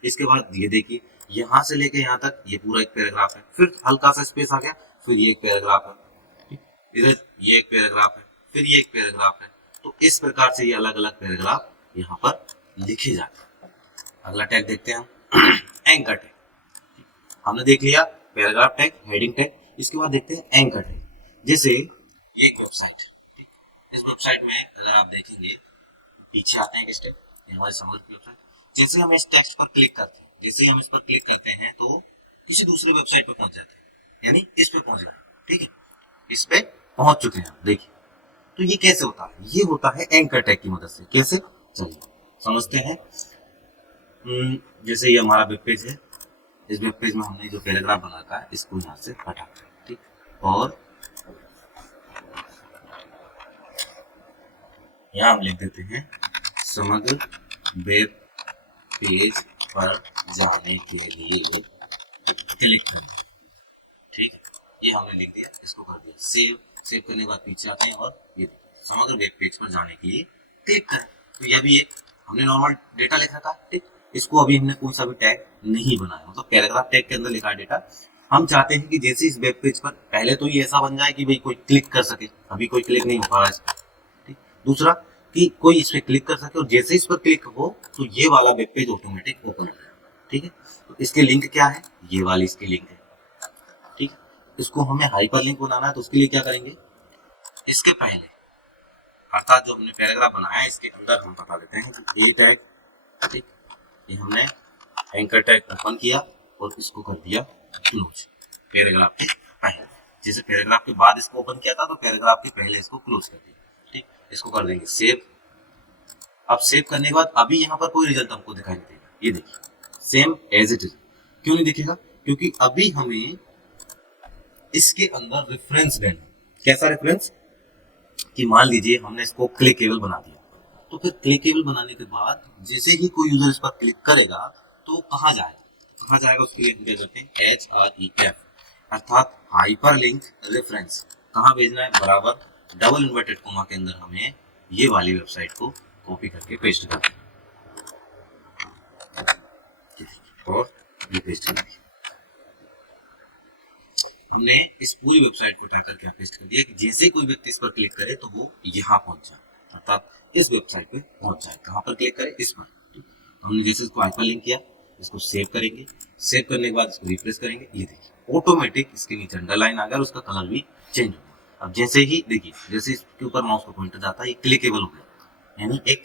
इसके बाद ये देखिए यहाँ से लेके यहाँ तक ये पूरा एक पैराग्राफ है, फिर हल्का सा स्पेस आ गया, फिर ये एक पैराग्राफ है, इधर ये एक पैराग्राफ है, फिर ये एक पैराग्राफ है। तो इस प्रकार से ये अलग अलग पैराग्राफ यहाँ पर लिखे जाते हैं। अगला टैग देखते हैं हम एंकर टैग। हमने देख लिया पैराग्राफ टैग, हेडिंग टैग, इसके बाद देखते हैं एंकर टैग। जैसे ये एक वेबसाइट, इस वेबसाइट में अगर आप देखेंगे पीछे आते हैं स्टेप, हमारे समग्र की वेबसाइट, जैसे हम इस टेक्स्ट पर क्लिक करते हैं, जैसे ही हम इस पर क्लिक करते हैं तो किसी दूसरे वेबसाइट पर पहुंच जाते हैं, यानी इस पे पहुंच गए, ठीक है, इस पे पहुंच चुके हैं। देखिए तो ये कैसे होता है, ये होता है एंकर टैग की मदद से। कैसे, चलिए समझते हैं। जैसे ये हमारा वेब पेज है, इस वेब पेज में हमने जो पैराग्राफ बना रखा है इसको यहाँ से हटाते हैं, ठीक, और यहाँ हम लिख देते हैं समग्र वेब पेज पर जाने के लिए क्लिक करें, ठीक है, ये हमने लिख दिया, इसको कर दिया सेव। सेव करने के बाद पीछे आते हैं और ये देखिए समग्र वेब पेज पर जाने के लिए क्लिक करें। तो यह भी एक हमने नॉर्मल डेटा लिखा था, ठीक, इसको अभी हमने कोई सा भी टैग नहीं बनाया, मतलब पैराग्राफ टैग के अंदर लिखा डेटा। हम चाहते हैं कि जैसे इस वेब पेज पर पहले तो ये ऐसा बन जाए कि भाई कोई क्लिक कर सके, अभी कोई क्लिक नहीं हो पा रहा है इस पर, ठीक। दूसरा कि कोई इस पर क्लिक कर सके और जैसे इस पर क्लिक हो तो ये वाला वेब पेज ऑटोमेटिक ओपन हो जाए, ठीक है। तो इसके लिंक क्या है, ये वाली इसकी लिंक है, ठीक। इसको हमें हाइपर लिंक बनाना है, तो उसके लिए क्या करेंगे, इसके पहले अर्थात जो हमने पैराग्राफ बनाया है इसके अंदर हम बता देते हैं कि ए टैग, ठीक, ये हमने एंकर टैग ओपन किया और इसको कर दिया क्लोज पैराग्राफ के पहले। जैसे पैराग्राफ के बाद इसको ओपन किया था तो पैराग्राफ के पहले इसको क्लोज कर दिया, ठीक। इसको कर देंगे सेव। अब सेव करने के बाद अभी यहाँ पर कोई रिजल्ट हमको दिखाई नहीं देगा, ये देखिए सेम एज इट इज। क्यों नहीं दिखेगा, क्योंकि अभी हमें इसके अंदर रेफरेंस देना। कैसा रेफरेंस, कि मान लीजिए हमने इसको क्लिकेबल बना दिया, तो फिर क्लिकेबल बनाने के बाद जैसे ही कोई यूजर इस पर क्लिक करेगा तो कहाँ जाएगा, उसके लिए हम क्या करते हैं HREF, अर्थात हाइपर लिंक रेफरेंस। कहाँ भेजना है, बराबर डबल इन्वर्टेड कोमा के अंदर हमें ये वाली वेबसाइट को कॉपी करके पेस्ट कर देना और ये पेस्ट कर दिया। हमने इस पूरी वेबसाइट को टाइप करके पेस्ट कर दिया कि जैसे कोई व्यक्ति इस पर क्लिक करे तो वो यहाँ पहुंच जाए, अर्थात इस वेबसाइट पे पहुंच जाए। कहाँ पर क्लिक करे, इस पर। हमने जैसे इसको हाइपर लिंक किया, इसको सेव करेंगे, सेव करने के बाद इसको रिफ्रेश करेंगे, ये देखिए ऑटोमेटिक इसके नीचे अंडरलाइन आ गया और उसका कलर भी चेंज हो गया। अब जैसे ही देखिए जैसे इसके ऊपर माउस का पॉइंटर जाता है ये क्लिकेबल हो गया, यानी एक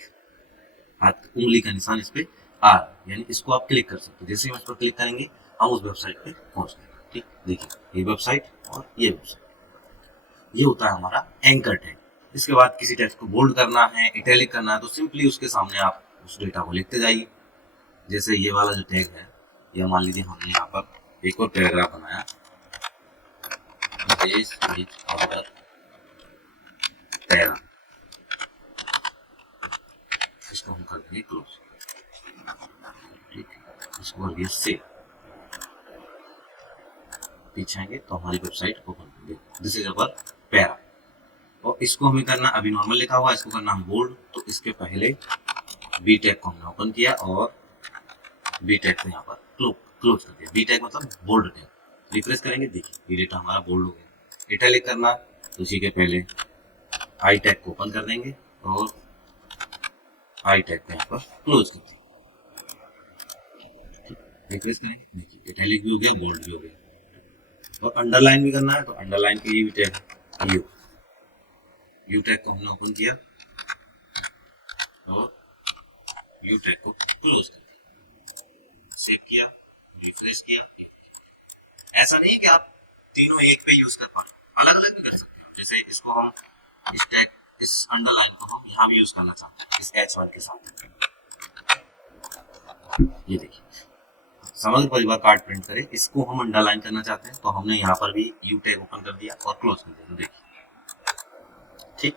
हाथ उंगली का निशान इस पे आ रहा है, यानी इसको आप क्लिक कर सकते हो। जैसे हम इस पर क्लिक करेंगे हम उस वेबसाइट पे पहुंच गए, ठीक। देखिए ये वेबसाइट और ये वेबसाइट, ये होता है हमारा एंकर टैग। इसके बाद किसी टेक्स्ट को बोल्ड करना है, इटैलिक करना है, तो सिंपली उसके सामने आप उस डेटा को लिखते जाइए। जैसे ये वाला जो टैग है, या मान लीजिए हमने यहाँ पर एक और पैराग्राफ बनाया, पैरा, इसको हम कर देंगे क्लोज, ठीक, इसको कर दिया सेव। पीछे आएंगे तो हमारी वेबसाइट ओपन होगी, दिस इज अवर पैरा। और इसको हमें करना, अभी नॉर्मल लिखा हुआ है, इसको करना हम बोल्ड, तो इसके पहले बी टैग को हमने ओपन किया और बी टैग को यहाँ पर क्लोज कर दिया। बी टैग मतलब बोल्ड टैग। रिफ्रेश करेंगे, देखिए ये डेटा हमारा बोल्ड हो गया। इटैलिक करना तो उसी के पहले आई टैग को ओपन कर देंगे और आई टैग को यहाँ पर क्लोज कर देंगे। रिफ्रेश करेंगे, देखिए इटैलिक भी हो गया, बोल्ड भी हो गया। और अंडरलाइन भी करना है तो अंडरलाइन के लिए भी टैग यू टैग को हमने ओपन किया और यू टैग को क्लोज कर दिया, सेव किया, रिफ्रेश किया। ऐसा नहीं है कि आप तीनों एक पे यूज कर पाए, अलग अलग भी कर सकते हैं। जैसे इसको हम इस टैग, इस अंडरलाइन को हम यहाँ भी यूज करना चाहते हैं इस H1 के साथ, ये देखिए, समग्र परिवार कार्ड प्रिंट करें, इसको हम अंडरलाइन करना चाहते हैं तो हमने यहाँ पर भी यू टैग ओपन कर दिया और क्लोज कर दिया। देखिए ठीक,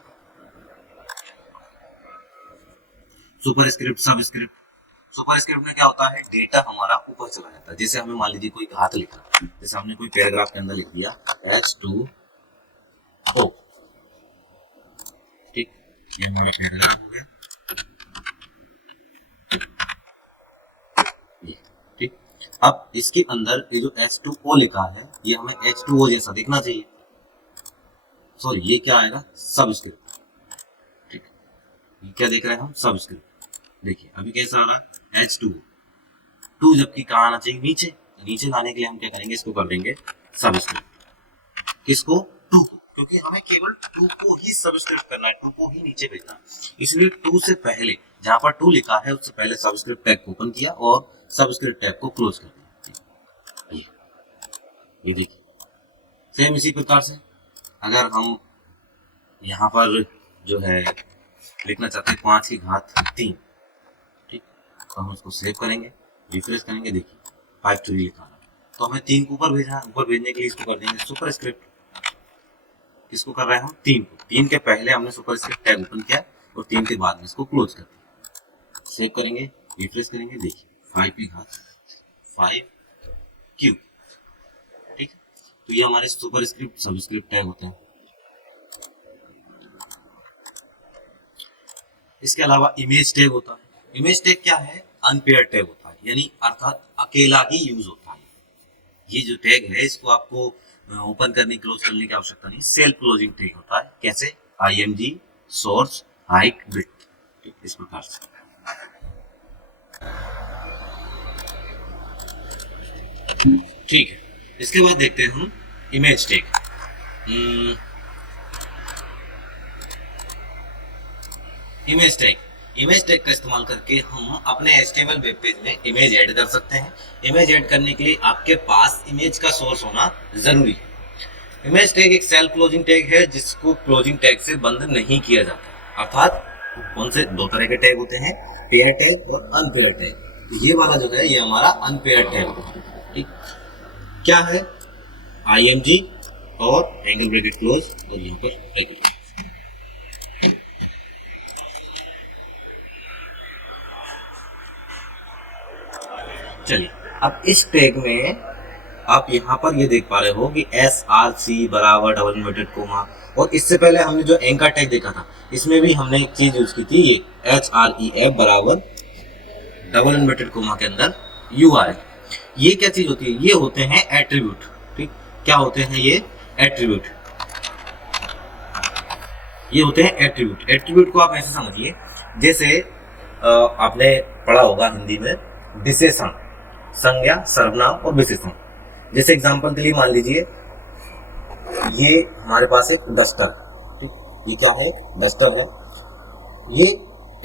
सुपर स्क्रिप्ट सब स्क्रिप्ट। सुपर स्क्रिप्ट में क्या होता है, डेटा हमारा ऊपर चला जाता है। जैसे हमें मान लीजिए कोई घात लिखना, जैसे हमने कोई पैराग्राफ के अंदर लिख दिया H2O, ठीक, ये हमारा पैराग्राफ हो गया, ये ठीक। अब इसके अंदर ये जो H2O लिखा है ये हमें H2O जैसा दिखना चाहिए। सॉरी, ये क्या आएगा, सबस्क्रिप्ट, ठीक। ये क्या देख रहे हैं हम, सबस्क्रिप्ट। देखिए अभी कैसा आ रहा है H2O, टू जबकि कहाँ आना चाहिए, नीचे। नीचे लाने के लिए हम क्या करेंगे, इसको कर देंगे सबस्क्रिप्ट। किसको, टू को, क्योंकि हमें केवल टू को ही सबस्क्रिप्ट करना है, टू को ही नीचे भेजना है। इसलिए टू से पहले जहां पर टू लिखा है उससे पहले सबस्क्रिप्ट टैग को ओपन किया और सबस्क्रिप्ट टैग को क्लोज कर दिया। ये देखिए, सेम इसी प्रकार से अगर हम यहाँ पर जो है लिखना चाहते हैं 5 की घात 3, ठीक, तो हम उसको सेव करेंगे, रिफ्रेश करेंगे, देखिए 5 टू लिखा है, तो हमें 3 को ऊपर भेजना है। ऊपर भेजने के लिए इसको कर देंगे सुपर स्क्रिप्ट। इसको कर रहे हैं हम 3 को, 3 के पहले हमने सुपर स्क्रिप्ट टैग ओपन किया और 3 के बाद में इसको क्लोज कर दिया। सेव करेंगे, रिफ्रेश करेंगे, देखिए 5 क्यू, ठीक है। तो ये हमारे सुपर स्क्रिप्ट सबस्क्रिप्ट टैग होते हैं। इसके अलावा इमेज टैग होता है। इमेज टैग क्या है, अनपेयर्ड टैग होता है, यानी अर्थात अकेला ही यूज होता है। ये जो टैग है इसको आपको ओपन करने क्लोज करने की आवश्यकता नहीं, सेल्फ क्लोजिंग टैग होता है। कैसे, IMG सोर्स हाइट विड्थ, इस प्रकार से। ठीक है, इसके बाद देखते हैं हम इमेज टैग। इमेज टैग का इस्तेमाल करके हम अपने HTML वेब पेज में इमेज ऐड कर सकते हैं। इमेज ऐड करने के लिए आपके पास इमेज का सोर्स होना जरूरी है। इमेज टैग एक सेल्फ क्लोजिंग टैग है जिसको क्लोजिंग टैग से बंद नहीं किया जाता। अर्थात कौन से, 2 तरह के टैग होते हैं, पेयर टैग और अनपेयर टैग। तो ये वाला जो है ये हमारा अनपेयर टैग है, ठीक। क्या है, IMG और एंगल ब्रैकेट क्लोज और यहाँ पर ब्रैकेट। चलिए, अब इस टैग में आप यहाँ पर ये देख पा रहे हो कि SRC बराबर डबल इन्वर्टेड कोमा, और इससे पहले हमने जो एंकर टैग देखा था इसमें भी हमने एक चीज यूज की थी, ये HREF बराबर डबल इन्वर्टेड कोमा के अंदर URL। ये क्या चीज होती है, ये होते हैं एट्रीब्यूट, ठीक। क्या होते हैं ये, एट्रीब्यूट। ये होते हैं एट्रीब्यूट। एट्रीब्यूट को आप ऐसे समझिए, जैसे आपने पढ़ा होगा हिंदी में विशेषण, संज्ञा, सर्वनाम और विशेषण। जैसे एग्जांपल के लिए मान लीजिए ये हमारे पास एक डस्टर है, ये क्या है, डस्टर है। ये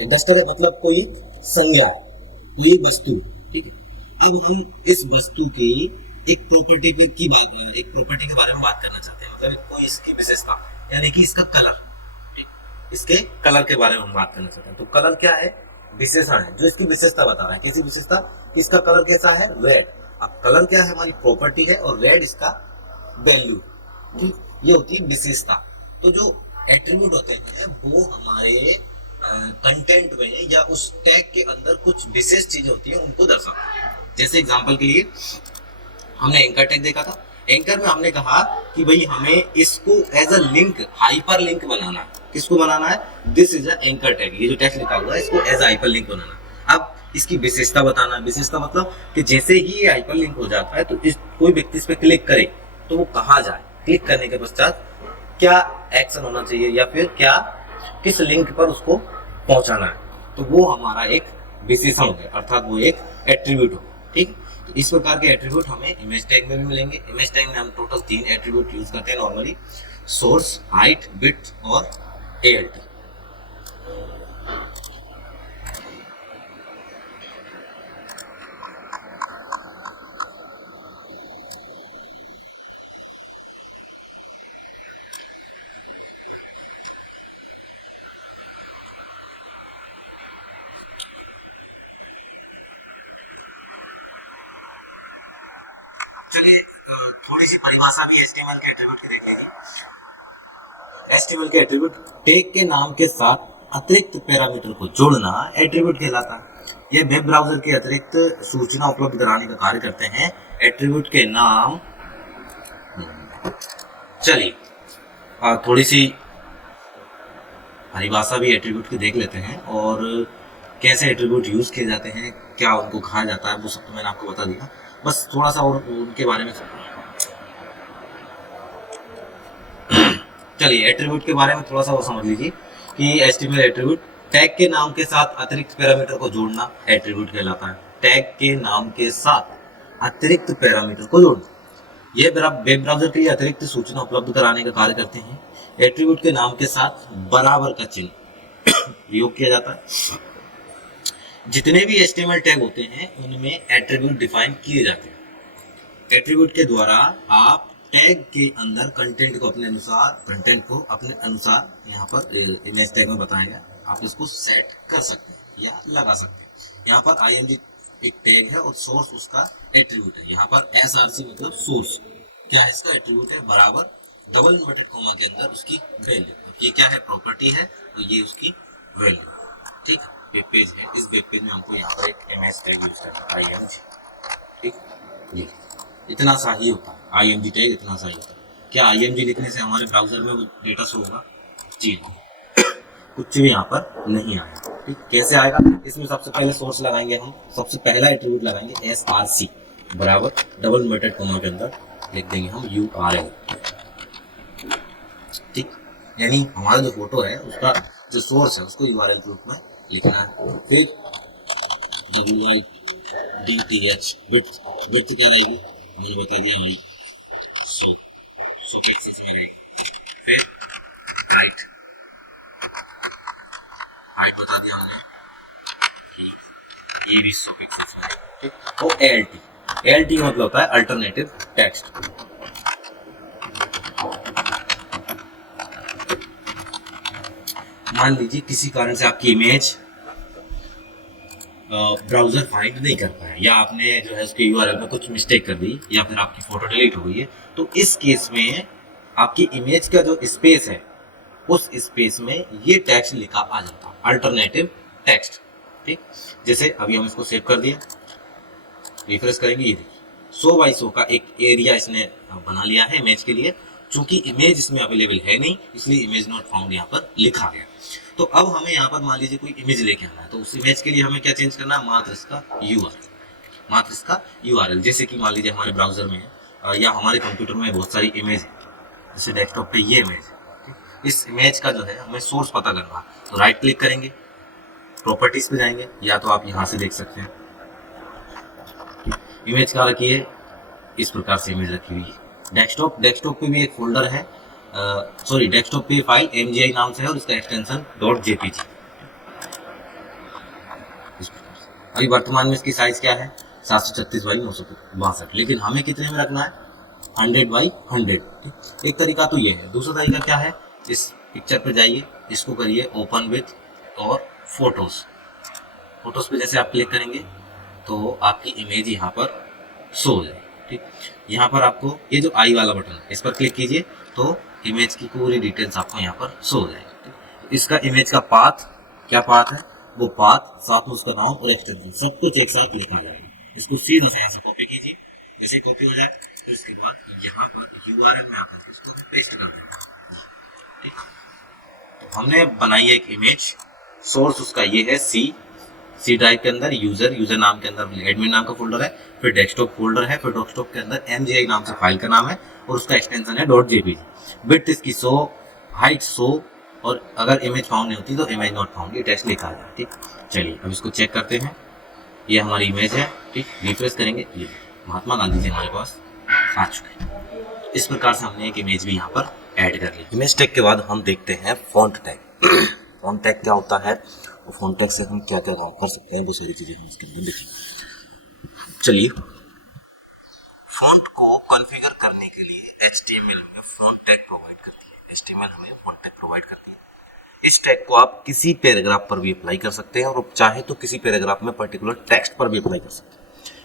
डस्टर है मतलब कोई संज्ञा है, ये वस्तु, ठीक है। अब हम इस वस्तु की एक प्रॉपर्टी एक प्रॉपर्टी के बारे में बात करना चाहते हैं, मतलब कोई इसकी विशेषता, यानी कि इसका कलर, ठीक। इसके कलर के बारे में हम बात करना चाहते हैं। तो कलर क्या है, विशेषण है जो इसकी विशेषता बता रहा है। किसी विशेषता, इसका कलर कैसा है, रेड। अब कलर क्या है, हमारी प्रॉपर्टी है, और रेड इसका वैल्यू, ठीक। ये होती है विशेषता। तो जो एट्रीब्यूट होते हैं वो हमारे कंटेंट में या उस टैग के अंदर कुछ विशेष चीजें होती हैं उनको दर्शाते हैं। जैसे एग्जांपल के लिए हमने एंकर टैग देखा था। एंकर में हमने कहा कि भाई हमें इसको as a link, hyperlink बनाना है। किसको बनाना है, this is a anchor tag, ये जो टेक्स्ट लिखा हुआ है इसको एज हाइपर लिंक बनाना है। अब इसकी विशेषता बताना है। विशेषता मतलब कि जैसे ही ये हाइपर लिंक हो जाता है तो इस कोई व्यक्ति इस पर क्लिक करे तो वो कहाँ जाए, क्लिक करने के पश्चात क्या एक्शन होना चाहिए या फिर क्या किस लिंक पर उसको पहुंचाना है, तो वो हमारा एक विशेषण हो गया, अर्थात वो एक एट्रीब्यूट हो, ठीक। तो इस प्रकार के एट्रीब्यूट हमें इमेज टैग में भी मिलेंगे। इमेज टैग में हम टोटल 3 एट्रीब्यूट यूज करते हैं नॉर्मली, सोर्स, हाइट, विड्थ और ALT। चलिए थोड़ी सी परिभाषा भी HTML के एट्रीब्यूट की देख लीजिए। HTML के एट्रीब्यूट टैग के नाम के साथ अतिरिक्त पैरामीटर को जोड़ना एट्रीब्यूट कहलाता है। ये वेब ब्राउजर के अतिरिक्त सूचना उपलब्ध कराने का कार्य करते हैं। एट्रीब्यूट के नाम, चलिए थोड़ी सी परिभाषा भी एट्रीब्यूट की देख लेते हैं और कैसे एट्रीब्यूट यूज किए जाते हैं, क्या उनको कहा जाता है, वो सब तो मैंने आपको बता दिया। बस थोड़ा सा और उनके बारे में चलिए एट्रीब्यूट के बारे में थोड़ा सा वो समझ लीजिए कि HTML एट्रीब्यूट टैग के नाम के साथ अतिरिक्त पैरामीटर को जोड़ना एट्रीब्यूट कहलाता है। टैग के नाम के साथ अतिरिक्त पैरामीटर को जोड़ना, ये वेब ब्राउजर के लिए अतिरिक्त सूचना उपलब्ध कराने का कार्य करते हैं। एट्रीब्यूट के नाम के साथ बराबर का चिन्ह प्रयोग किया जाता है। जितने भी HTML टैग होते हैं उनमें एट्रीब्यूट डिफाइन किए जाते हैं। एट्रीब्यूट के द्वारा आप टैग के अंदर कंटेंट को अपने अनुसार यहाँ पर इमेज टैग में बताया गया, आप इसको सेट कर सकते हैं या लगा सकते हैं। यहाँ पर IMG एक टैग है और सोर्स उसका एट्रीब्यूट है। यहाँ पर SRC मतलब सोर्स क्या है, इसका एट्रीब्यूट है बराबर डबल इन्वर्टेड कॉमा के अंदर उसकी वैल्यू। ये क्या है, प्रॉपर्टी है, तो ये उसकी वैल्यू। ठीक है, वेब पेज है, इस वेब पेज में हमको यहाँ पर एक इमेज टैग यूज करना है IMG। ठीक, ये इतना सा ही होता है IMG टैग, इतना सा ही होता है। क्या IMG लिखने से हमारे ब्राउजर में डेटा शो होगा? जी नहीं, कुछ भी यहाँ पर नहीं आएगा। ठीक, कैसे आएगा? इसमें सबसे पहले सोर्स लगाएंगे हम, सबसे पहला एट्रीब्यूट लगाएंगे SRC बराबर डबल इन्वर्टेड कॉमा के अंदर लिख देंगे हम URL। ठीक, यानी हमारा जो फोटो है उसका जो सोर्स है उसको URL के रूप में लिखना है। फिर WIDTH विड्थ क्या रहेगी, मैंने बता दिया भाई, सो केसेस में रहेगी। फिर हाइट बता दिया हमने कि ये भी 100 पिक्सेल्स है। ठीक, और ALT मतलब होता है अल्टरनेटिव टेक्स्ट। मान लीजिए किसी कारण से आपकी इमेज ब्राउजर फाइंड नहीं कर पाया, या आपने जो है उसके URL में कुछ मिस्टेक कर दी, या फिर आपकी फोटो डिलीट हो गई है, तो इस केस में आपकी इमेज का जो स्पेस है उस स्पेस में ये टेक्स्ट लिखा आ जाता, अल्टरनेटिव टेक्स्ट। ठीक, जैसे अभी हम इसको सेव कर दिया, रिफ्रेश करेंगे, ये देखिए 100 बाई 100 का एक एरिया इसने बना लिया है इमेज के लिए। चूंकि इमेज इसमें अवेलेबल है नहीं, इसलिए इमेज नॉट फाउंड यहाँ पर लिखा गया। तो अब हमें यहाँ पर मान लीजिए कोई इमेज लेके आना है, तो उस इमेज के लिए हमें क्या चेंज करना है, मात्र इसका URL। जैसे कि मान लीजिए हमारे ब्राउजर में है या हमारे कंप्यूटर में बहुत सारी इमेज है, जैसे डेस्कटॉप पे ये इमेज है। इस इमेज का जो है हमें सोर्स पता करना है, तो राइट क्लिक करेंगे, प्रॉपर्टीज पे जाएंगे, या तो आप यहाँ से देख सकते हैं इमेज कहाँ रखी है, इस प्रकार से इमेज रखी हुई है। डेस्कटॉप पे भी एक फोल्डर है, डेस्कटॉप पे फाइल MGI नाम से है और इसका एक्सटेंशन .jpg। अभी वर्तमान में इसकी साइज क्या है, 736 बाई 962, लेकिन हमें कितने में रखना है, 100 बाई 100। एक तरीका तो ये है। दूसरा तरीका क्या है, इस पिक्चर पे जाइए, इसको करिए ओपन विथ और फोटोज पे जैसे आप क्लिक करेंगे तो आपकी इमेज यहाँ पर शो हो जाएगी। ठीक, यहाँ पर आपको ये जो आई वाला बटन है इस पर क्लिक कीजिए तो इमेज की पूरी डिटेल्स आपको यहाँ पर शो हो जाएगी। इसका इमेज का पाथ, क्या पाथ है, वो पाथ, साथ में उसका नाम और एक्सटेंशन सब कुछ एक साथ लिखा जाएगा। इसको सीधा से यहाँ से कॉपी कीजिए, जैसे कॉपी हो जाए तो इसके बाद यहाँ पर URL में आकर इसको पेस्ट कर देंगे। ठीक, तो हमने बनाई है एक इमेज, सोर्स उसका ये है सी ड्राइव के अंदर, यूजर नाम के अंदर एडमिन नाम का फोल्डर है, फिर डेस्कटॉप फोल्डर है, फिर डेस्कटॉप के अंदर MGI नाम से फाइल का नाम है और उसका एक्सटेंशन है .jpg। विड्थ इसकी 100, हाइट 100, और अगर इमेज फाउंड नहीं होती तो इमेज नॉट फाउंड, ये टेक्स्ट लिखा है। ठीक, चलिए अब इसको चेक करते हैं, ये हमारी इमेज है। ठीक, रिफ्रेश करेंगे, ये महात्मा गांधी जी हमारे पास आ चुके हैं। इस प्रकार से हमने एक इमेज भी यहाँ पर ऐड कर ली। इमेज टैग के बाद हम देखते हैं फॉन्ट टैग। फॉन्ट टैग क्या होता है, फॉन्ट टैग से हम क्या क्या काम कर सकते हैं, वो सारी चीजें हम इसके लिए देखेंगे। चलिए, फॉन्ट को कॉन्फ़िगर करने के लिए HTML हमें फॉन्ट टैग प्रोवाइड करती है। HTML हमें फॉन्ट टैग प्रोवाइड करती है। इस टैग को आप किसी पैराग्राफ पर भी अप्लाई कर सकते हैं और चाहे तो किसी पैराग्राफ में पर्टिकुलर टेक्स्ट पर भी अप्लाई कर सकते हैं।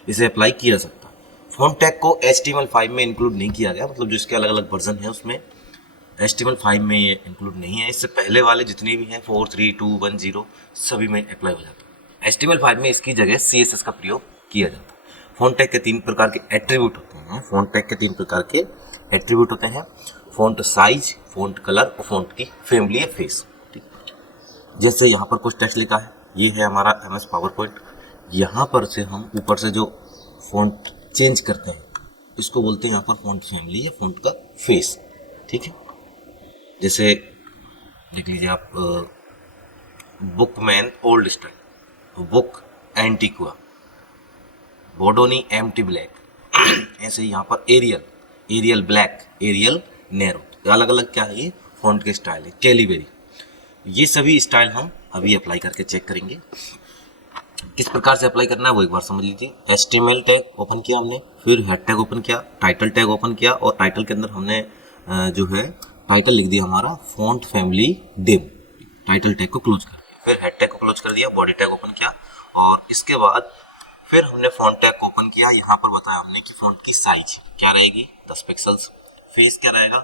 इसे अप्लाई किया जा सकता है। फ़ॉन्ट टैग को HTML5 में इंक्लूड नहीं किया गया, मतलब जो इसके अलग अलग वर्जन है उसमें HTML5 में ये इंक्लूड नहीं है। इससे पहले वाले जितने भी हैं 4, 3, 2, 1, 0 सभी में अप्लाई हो जाता है। HTML5 में इसकी जगह CSS का प्रयोग किया जाता है। फ़ॉन्ट टैग के 3 प्रकार के एट्रीब्यूट होते हैं। फ़ॉन्ट टैग के 3 प्रकार के एट्रीब्यूट होते हैं, फ़ॉन्ट साइज, फ़ॉन्ट कलर और फ़ॉन्ट की फैमिली या फेस। ठीक, जैसे यहाँ पर कुछ टेक्स्ट लिखा है, ये है हमारा MS पावर पॉइंट। यहाँ पर से हम ऊपर से जो फ़ॉन्ट चेंज करते हैं इसको बोलते हैं यहाँ पर फ़ॉन्ट फैमिली या फ़ॉन्ट का फेस। ठीक है, जैसे देख लीजिए आप, Bookman Old Style, Book Antiqua, Bodoni MT Black. ऐसे ही यहाँ पर एरियल ब्लैक, एरियल नैरो, अलग अलग क्या है ये फ़ॉन्ट के स्टाइल है। कैलीबेरी, ये सभी स्टाइल हम अभी अप्लाई करके चेक करेंगे। किस प्रकार से अप्लाई करना है वो एक बार समझ लीजिए। HTML टैग ओपन किया हमने, फिर हेड टैग ओपन किया, टाइटल टैग ओपन किया और टाइटल के अंदर हमने जो है टाइटल लिख दिया हमारा font family dim. Title tag को क्लोज कर दिया, फिर हेड टैग को क्लोज कर दिया, बॉडी टैग ओपन किया और इसके बाद फिर हमने फ़ॉन्ट टैग को ओपन किया। यहाँ पर बताया हमने कि फ़ॉन्ट की साइज क्या रहेगी 10 पिक्सल्स, फेस क्या रहेगा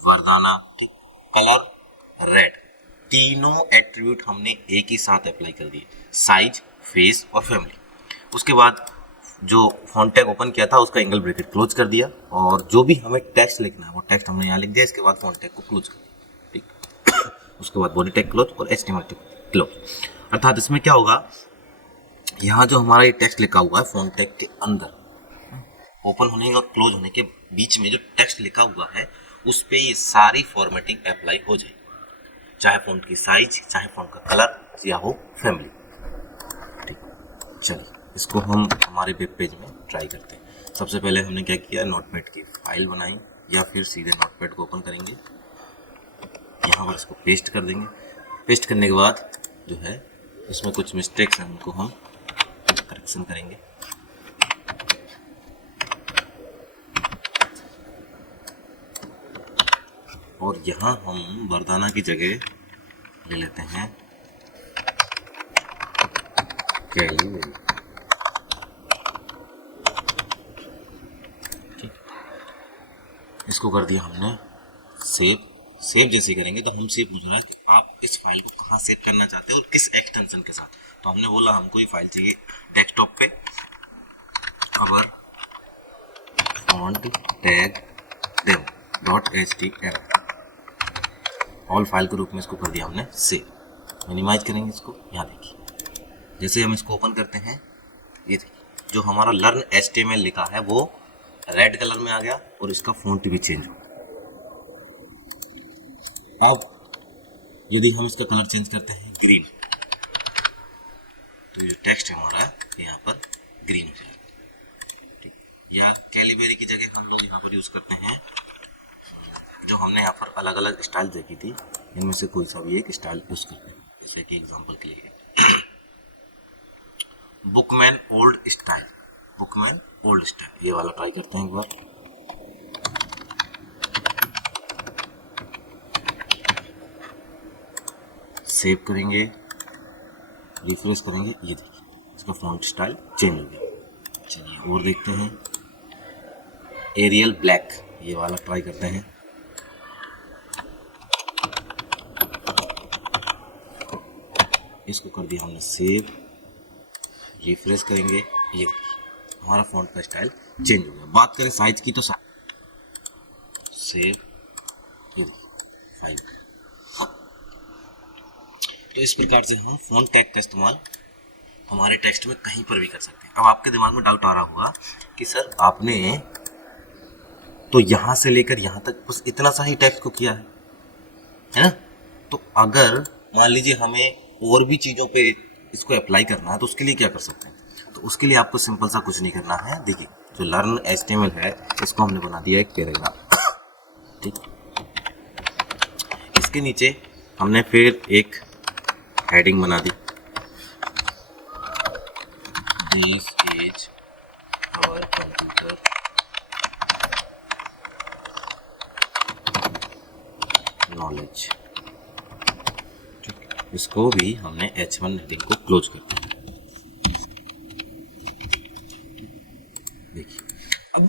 वर्दाना, ठीक, कलर रेड। तीनों एट्रीब्यूट हमने एक ही साथ अप्लाई कर दिए, साइज, फेस और फैमिली। उसके बाद जो फ़ॉन्ट टैग ओपन किया था उसका एंगल ब्रैकेट क्लोज कर दिया और जो भी हमें टेक्स्ट लिखना है वो टेक्स्ट हमने यहाँ लिख दिया। इसके बाद फ़ॉन्ट टैग को क्लोज कर दिया, ठीक। उसके बाद बॉडी टैग क्लोज और HTML टैग क्लोज। अर्थात इसमें क्या होगा, यहाँ जो हमारा ये टेक्स्ट लिखा हुआ है फ़ॉन्ट टैग के अंदर ओपन होने और क्लोज होने के बीच में जो टेक्स्ट लिखा हुआ है उस पर ये सारी फॉर्मेटिंग अप्लाई हो जाएगी, चाहे फ़ॉन्ट की साइज, चाहे फ़ॉन्ट का कलर या हो फैमिली। ठीक, चलिए इसको हम हमारे वेब पेज में ट्राई करते हैं। सबसे पहले हमने क्या किया, नोटपैड की फाइल बनाई या फिर सीधे नोटपैड को ओपन करेंगे, यहाँ पर इसको पेस्ट कर देंगे। पेस्ट करने के बाद जो है इसमें कुछ मिस्टेक्स हैं उनको हम करेक्शन करेंगे। और यहाँ हम वर्दाना की जगह ले लेते हैं कैलीबेरी। इसको कर दिया हमने सेव जैसे ही करेंगे तो हमसे पूछ रहा है कि आप इस फाइल को कहाँ सेव करना चाहते हैं और किस एक्सटेंशन के साथ। तो हमने बोला हमको ये फाइल चाहिए डेस्कटॉप पे, अवर फॉन्ट टैग डेम .html ऑल फाइल के रूप में इसको कर दिया हमने सेव। मिनिमाइज करेंगे इसको, यहाँ देखिए जैसे हम इसको ओपन करते हैं ये देखिए जो हमारा लर्न HTML लिखा है वो रेड कलर में आ गया और इसका फ़ॉन्ट भी चेंज हो। अब यदि हम इसका कलर चेंज करते हैं ग्रीन, तो ये टेक्स्ट हमारा यहाँ पर ग्रीन हो जाएगा, ठीक। या कैलीबेरी की जगह हम लोग यहाँ पर यूज़ करते हैं जो हमने यहाँ पर अलग अलग स्टाइल देखी थी, इनमें से कोई सा भी एक स्टाइल यूज़ करते हैं। जैसे कि एग्जांपल के लिए Bookman Old style, Bookman Old style, ये वाला ट्राई करते हैं एक बार। सेव करेंगे, रिफ्रेश करेंगे, ये देखिए इसका फ़ॉन्ट स्टाइल चेंज हो गया। चलिए और देखते हैं एरियल ब्लैक, ये वाला ट्राई करते हैं। इसको कर दिया हमने सेव, रिफ्रेश करेंगे, ये देखिए हमारा फ़ॉन्ट का स्टाइल चेंज हो गया। बात करें साइज की तो सेव, ये फाइल। तो इस प्रकार से हम फ़ॉन्ट टैग का इस्तेमाल हमारे टेक्स्ट में कहीं पर भी कर सकते हैं। अब आपके दिमाग में डाउट आ रहा होगा कि सर आपने तो यहाँ से लेकर यहाँ तक बस इतना सा ही टेक्स्ट को किया है ना? तो अगर मान लीजिए हमें और भी चीज़ों पे इसको अप्लाई करना है तो उसके लिए क्या कर सकते हैं? तो उसके लिए आपको सिंपल सा कुछ नहीं करना है। देखिए जो लर्न HTML है इसको हमने बना दिया एक पैराग्राफ, ठीक। इसके नीचे हमने फिर एक हेडिंग बना दी, this is our computer knowledge, इसको भी हमने H1 हेडिंग को क्लोज कर दिया। देखिए अब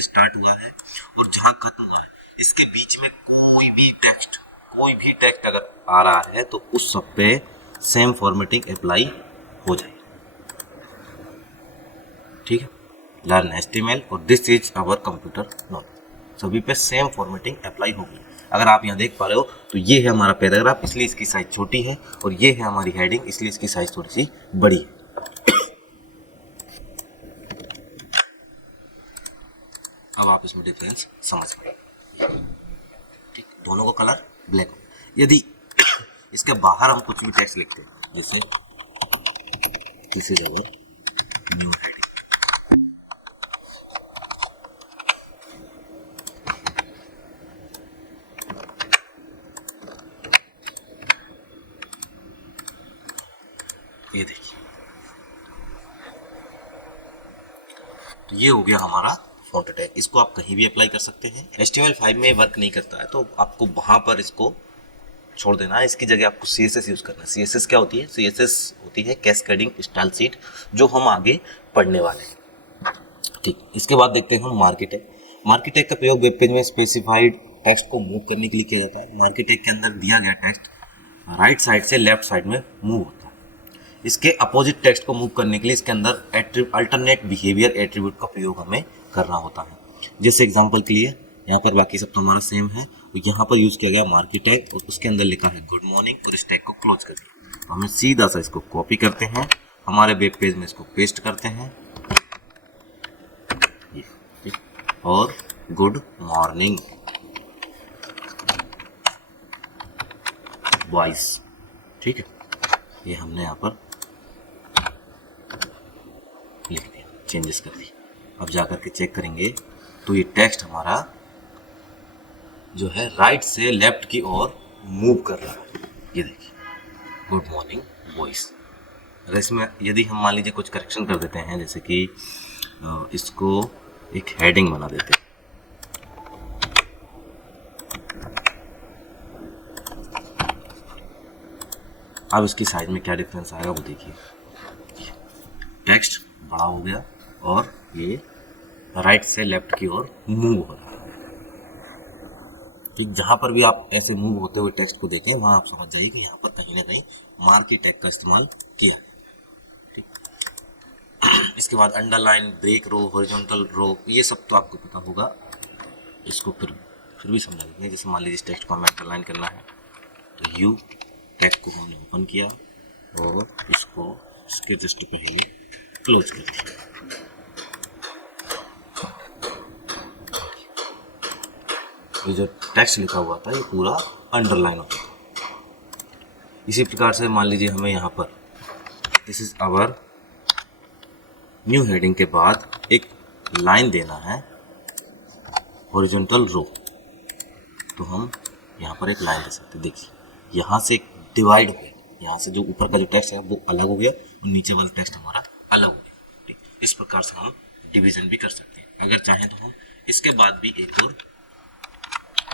से स्टार्ट हुआ है और जहाँ खत्म हुआ है इसके बीच में कोई भी टेक्स्ट अगर आ रहा है तो उस सब पे सेम फॉर्मेटिंग अप्लाई हो जाएगी। ठीक है, लर्न HTML और this is our computer knowledge, सभी पे सेम फॉर्मेटिंग अप्लाई होगी। अगर आप यहाँ देख पा रहे हो तो ये है हमारा पैराग्राफ, इसलिए इसकी साइज छोटी है, और ये है हमारी हेडिंग, इसलिए इसकी साइज थोड़ी सी बड़ी है। अब आप इसमें डिफरेंस समझ पाए। ठीक, दोनों का कलर ब्लैक। यदि इसके बाहर हम कुछ भी टेक्स्ट लिखते हैं, जैसे this is our new heading, ये देखिए, तो ये हो गया हमारा फॉन्ट टैग। इसको आप कहीं भी अप्लाई कर सकते हैं। HTML5 में वर्क नहीं करता है तो आपको वहां पर इसको छोड़ देना है, इसकी जगह आपको CSS यूज करना है। CSS क्या होती है? CSS होती है कैस्केडिंग स्टाइल शीट, जो हम आगे पढ़ने वाले हैं। ठीक, इसके बाद देखते हैं हम मार्केट टैग। मार्केट टैग का प्रयोग वेब पेज में स्पेसिफाइड टेक्स्ट को मूव करने के लिए किया जाता है। मार्केट टैग के अंदर दिया गया टेक्स्ट राइट साइड से लेफ्ट साइड में मूव होता है। इसके अपोजिट टेक्स्ट को मूव करने के लिए इसके अंदर अल्टरनेट बिहेवियर एट्रीब्यूट का प्रयोग हमें करना होता है। जैसे एग्जांपल के लिए यहाँ पर बाकी सब तो हमारा सेम है, तो यहाँ पर यूज किया गया मार्केट टैग और उसके अंदर लिखा है गुड मॉर्निंग और इस टैग को क्लोज कर दिया। तो हमें सीधा सा इसको कॉपी करते हैं, हमारे वेब पेज में इसको पेस्ट करते हैं और गुड मॉर्निंग बॉयज। ठीक है, ये हमने यहाँ पर लिख दिया, चेंजेस कर दिए। अब जाकर के चेक करेंगे तो ये टेक्स्ट हमारा जो है राइट से लेफ्ट की ओर मूव कर रहा है। ये देखिए, गुड मॉर्निंग बॉयज। अगर इसमें यदि हम मान लीजिए कुछ करेक्शन कर देते हैं, जैसे कि इसको एक हेडिंग बना देते हैं, अब इसकी साइज में क्या डिफरेंस आएगा वो देखिए, टेक्स्ट बड़ा हो गया और ये राइट से लेफ्ट की ओर मूव हो रहा है। ठीक, जहां पर भी आप ऐसे मूव होते हुए टेक्स्ट को देखें वहां आप समझ जाइए कि यहाँ पर कहीं ना कहीं मार्केट टैग का इस्तेमाल किया है। ठीक, इसके बाद अंडरलाइन, ब्रेक रो, हॉरिजॉन्टल रो, ये सब तो आपको पता होगा, इसको फिर भी समझा देंगे। जैसे मान लीजिए इस टेक्स्ट को हमें अंडरलाइन करना है तो यू टैग को हमने ओपन किया और इसको इसके जस्ट पहले क्लोज कर दिया। ये जो टेक्स्ट लिखा हुआ था ये पूरा अंडरलाइन होता था। इसी प्रकार से मान लीजिए हमें यहाँ पर this is our new heading के बाद एक लाइन देना है हॉरिजॉन्टल रो, तो हम यहाँ पर एक लाइन दे सकते हैं। देखिए यहाँ से डिवाइड हो गया, यहाँ से जो ऊपर का जो टेक्स्ट है वो अलग हो गया और नीचे वाला टेक्स्ट हमारा अलग हो गया। ठीक, इस प्रकार से हम डिवीजन भी कर सकते हैं। अगर चाहें तो हम इसके बाद भी एक और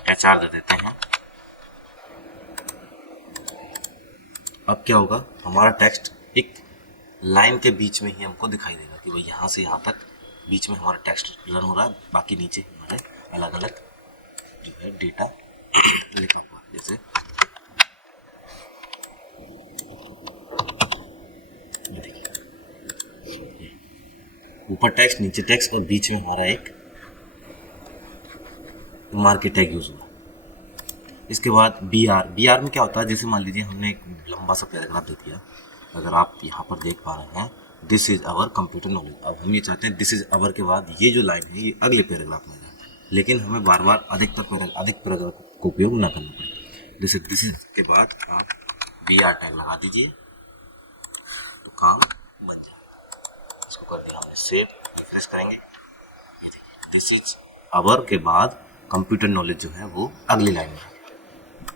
HR दे देते हैं। अब क्या होगा, हमारा टेक्स्ट एक लाइन के बीच में ही हमको दिखाई देगा कि भाई यहाँ से यहाँ तक बीच में हमारा टेक्स्ट रन हो रहा है, बाकी नीचे हमारे अलग अलग जो है डेटा लिखा हुआ। जैसे ऊपर टेक्स्ट, नीचे टेक्स्ट और बीच में हमारा एक मार्केट टैग यूज हुआ। इसके बाद BR में क्या होता है, जैसे मान लीजिए हमने एक लंबा सा पैराग्राफ दे दिया, अगर आप यहाँ पर देख पा रहे हैं this is our computer knowledge. अब हम ये चाहते हैं दिस इज आवर के बाद ये जो लाइन है ये अगले पैराग्राफ में जाए, लेकिन हमें बार बार अधिक पैराग्राफ का उपयोग ना करना पड़े। जैसे दिस इज के बाद आप BR टैग लगा दीजिए तो काम बन जाए। इसको कर दिया हमने सेव, रिफ्रेश करेंगे, दिस इज आवर के बाद कंप्यूटर नॉलेज जो है वो अगली लाइन में।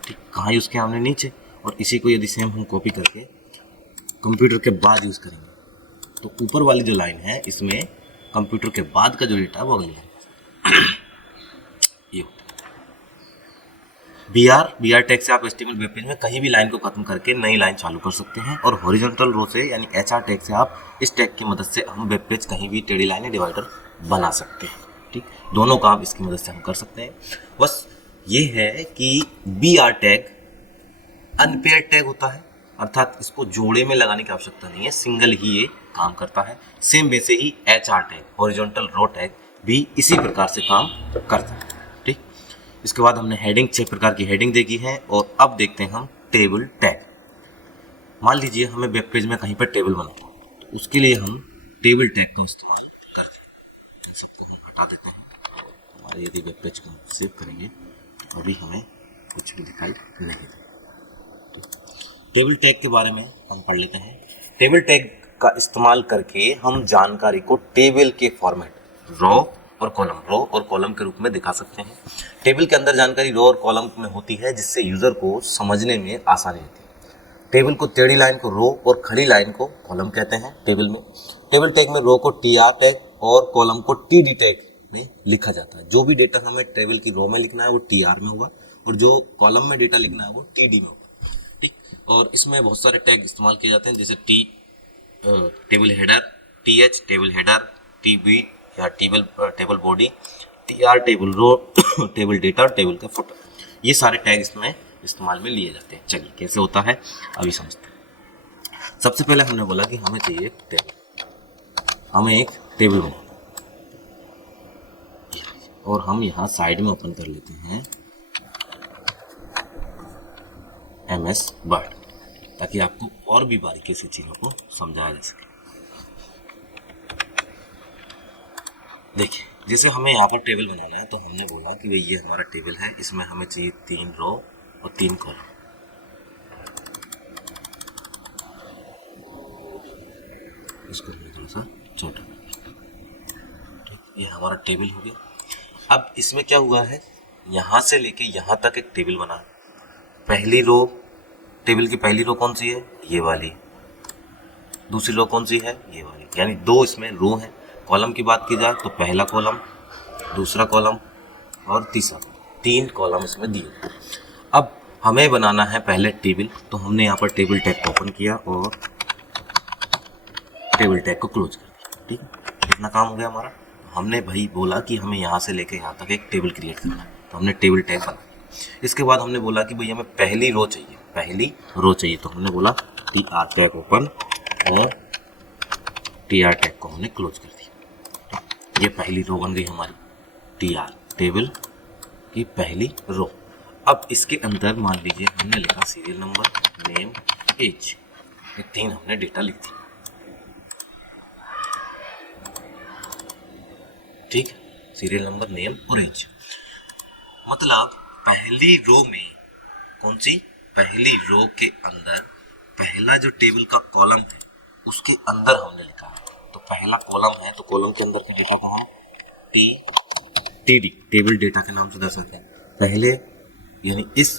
ठीक, कहाँ यूज़ किया हमने? नीचे। और इसी को यदि सेम हम कॉपी करके कंप्यूटर के बाद यूज़ करेंगे तो ऊपर वाली जो लाइन है इसमें कंप्यूटर के बाद का जो डेटा है वो अगली लाइन ये होता है। BR टैग से आप HTML वेब पेज में कहीं भी लाइन को खत्म करके नई लाइन चालू कर सकते हैं। और हॉरिजॉन्टल रो से यानी HR टैग से आप इस टैग की मदद से हम वेब पेज कहीं भी टेढ़ी लाइन या डिवाइडर बना सकते हैं। ठीक, दोनों काम इसकी मदद से हम कर सकते हैं। बस ये है कि B R tag unpair tag होता है, अर्थात इसको जोड़े में लगाने की आवश्यकता नहीं है, सिंगल ही ये काम करता है। सेम वैसे ही H R tag horizontal row tag भी इसी प्रकार से काम करता है। ठीक, इसके बाद हमने हेडिंग 6 प्रकार की हेडिंग देखी है और अब देखते हैं हम टेबल टैग। मान लीजिए हमें वेब पेज में कहीं पर टेबल बनाना है, तो उसके लिए हम टेबल टैग का इस्तेमाल करते हैं। इन सबको हम हटा देते हैं। हमारे यदि वेब पेज को सेव करेंगे अभी हमें कुछ भी दिखाई नहीं देगा। टेबल टैग के बारे में हम पढ़ लेते हैं। टेबल टैग का इस्तेमाल करके हम जानकारी को टेबल के फॉर्मेट रो और कॉलम के रूप में दिखा सकते हैं। टेबल के अंदर जानकारी रो और कॉलम में होती है, जिससे यूजर को समझने में आसानी होती है। टेबल को टेढ़ी लाइन को रो और खड़ी लाइन को कॉलम कहते हैं। टेबल टैग में रो को टी आर टैग और कॉलम को टी डी टैग में लिखा जाता है। जो भी डेटा हमें टेबल की रो में लिखना है वो टी आर में होगा और जो कॉलम में डेटा लिखना है वो टी डी में होगा। ठीक, और इसमें बहुत सारे टैग इस्तेमाल किए जाते हैं, जैसे table header, T H table header, T B या table body, T R table row, table data और टेबल का फुटर, ये सारे टैग इसमें इस्तेमाल में लिए जाते हैं। चलिए कैसे होता है अभी समझते हैं। सबसे पहले हमने बोला कि हमें चाहिए एक टेबल, हमें एक टेबल बनाना और हम यहाँ साइड में ओपन कर लेते हैं MS वर्ड, ताकि आपको और भी बारीकी से चीज़ों को समझाया जा सके। देखिए, जैसे हमें यहाँ पर टेबल बनाना है तो हमने बोला कि भाई ये हमारा टेबल है, इसमें हमें चाहिए 3 रो और 3 कॉलम। इसको थोड़ा सा छोटा, ठीक, ये हमारा टेबल हो गया। अब इसमें क्या हुआ है, यहाँ से लेके यहाँ तक एक टेबल बना है। पहली रो, टेबल की पहली रो कौन सी है, ये वाली। दूसरी रो कौन सी है, ये वाली, यानी 2 इसमें रो हैं। कॉलम की बात की जाए तो पहला कॉलम, दूसरा कॉलम और तीसरा, 3 कॉलम इसमें दिए। अब हमें बनाना है पहले टेबल, तो हमने यहाँ पर टेबल टैग को ओपन किया और टेबल टैग को क्लोज कर दिया। ठीक, इतना काम हो गया हमारा। हमने भाई बोला कि हमें यहाँ से लेके यहाँ तक एक टेबल क्रिएट करना है, तो हमने टेबल टैग बना। इसके बाद हमने बोला कि भाई हमें पहली रो चाहिए, तो हमने बोला टी आर टैग ओपन और टी आर टैग को हमने क्लोज कर दिया। ये पहली रो बन गई हमारी, टी आर टेबल की पहली रो। अब इसके अंदर मान लीजिए हमने लिखा सीरियल नंबर, नेम, एज, ये 3 हमने डेटा लिख दी। ठीक, सीरियल नंबर, नेम और एज। मतलब पहली रो में, कौन सी, पहली रो के अंदर पहला जो टेबल का कॉलम है उसके अंदर हमने लिखा है। तो पहला कॉलम है तो कॉलम के अंदर के डेटा को हम टीडी टेबल डेटा के नाम से दर्शाते हैं। पहले यानी इस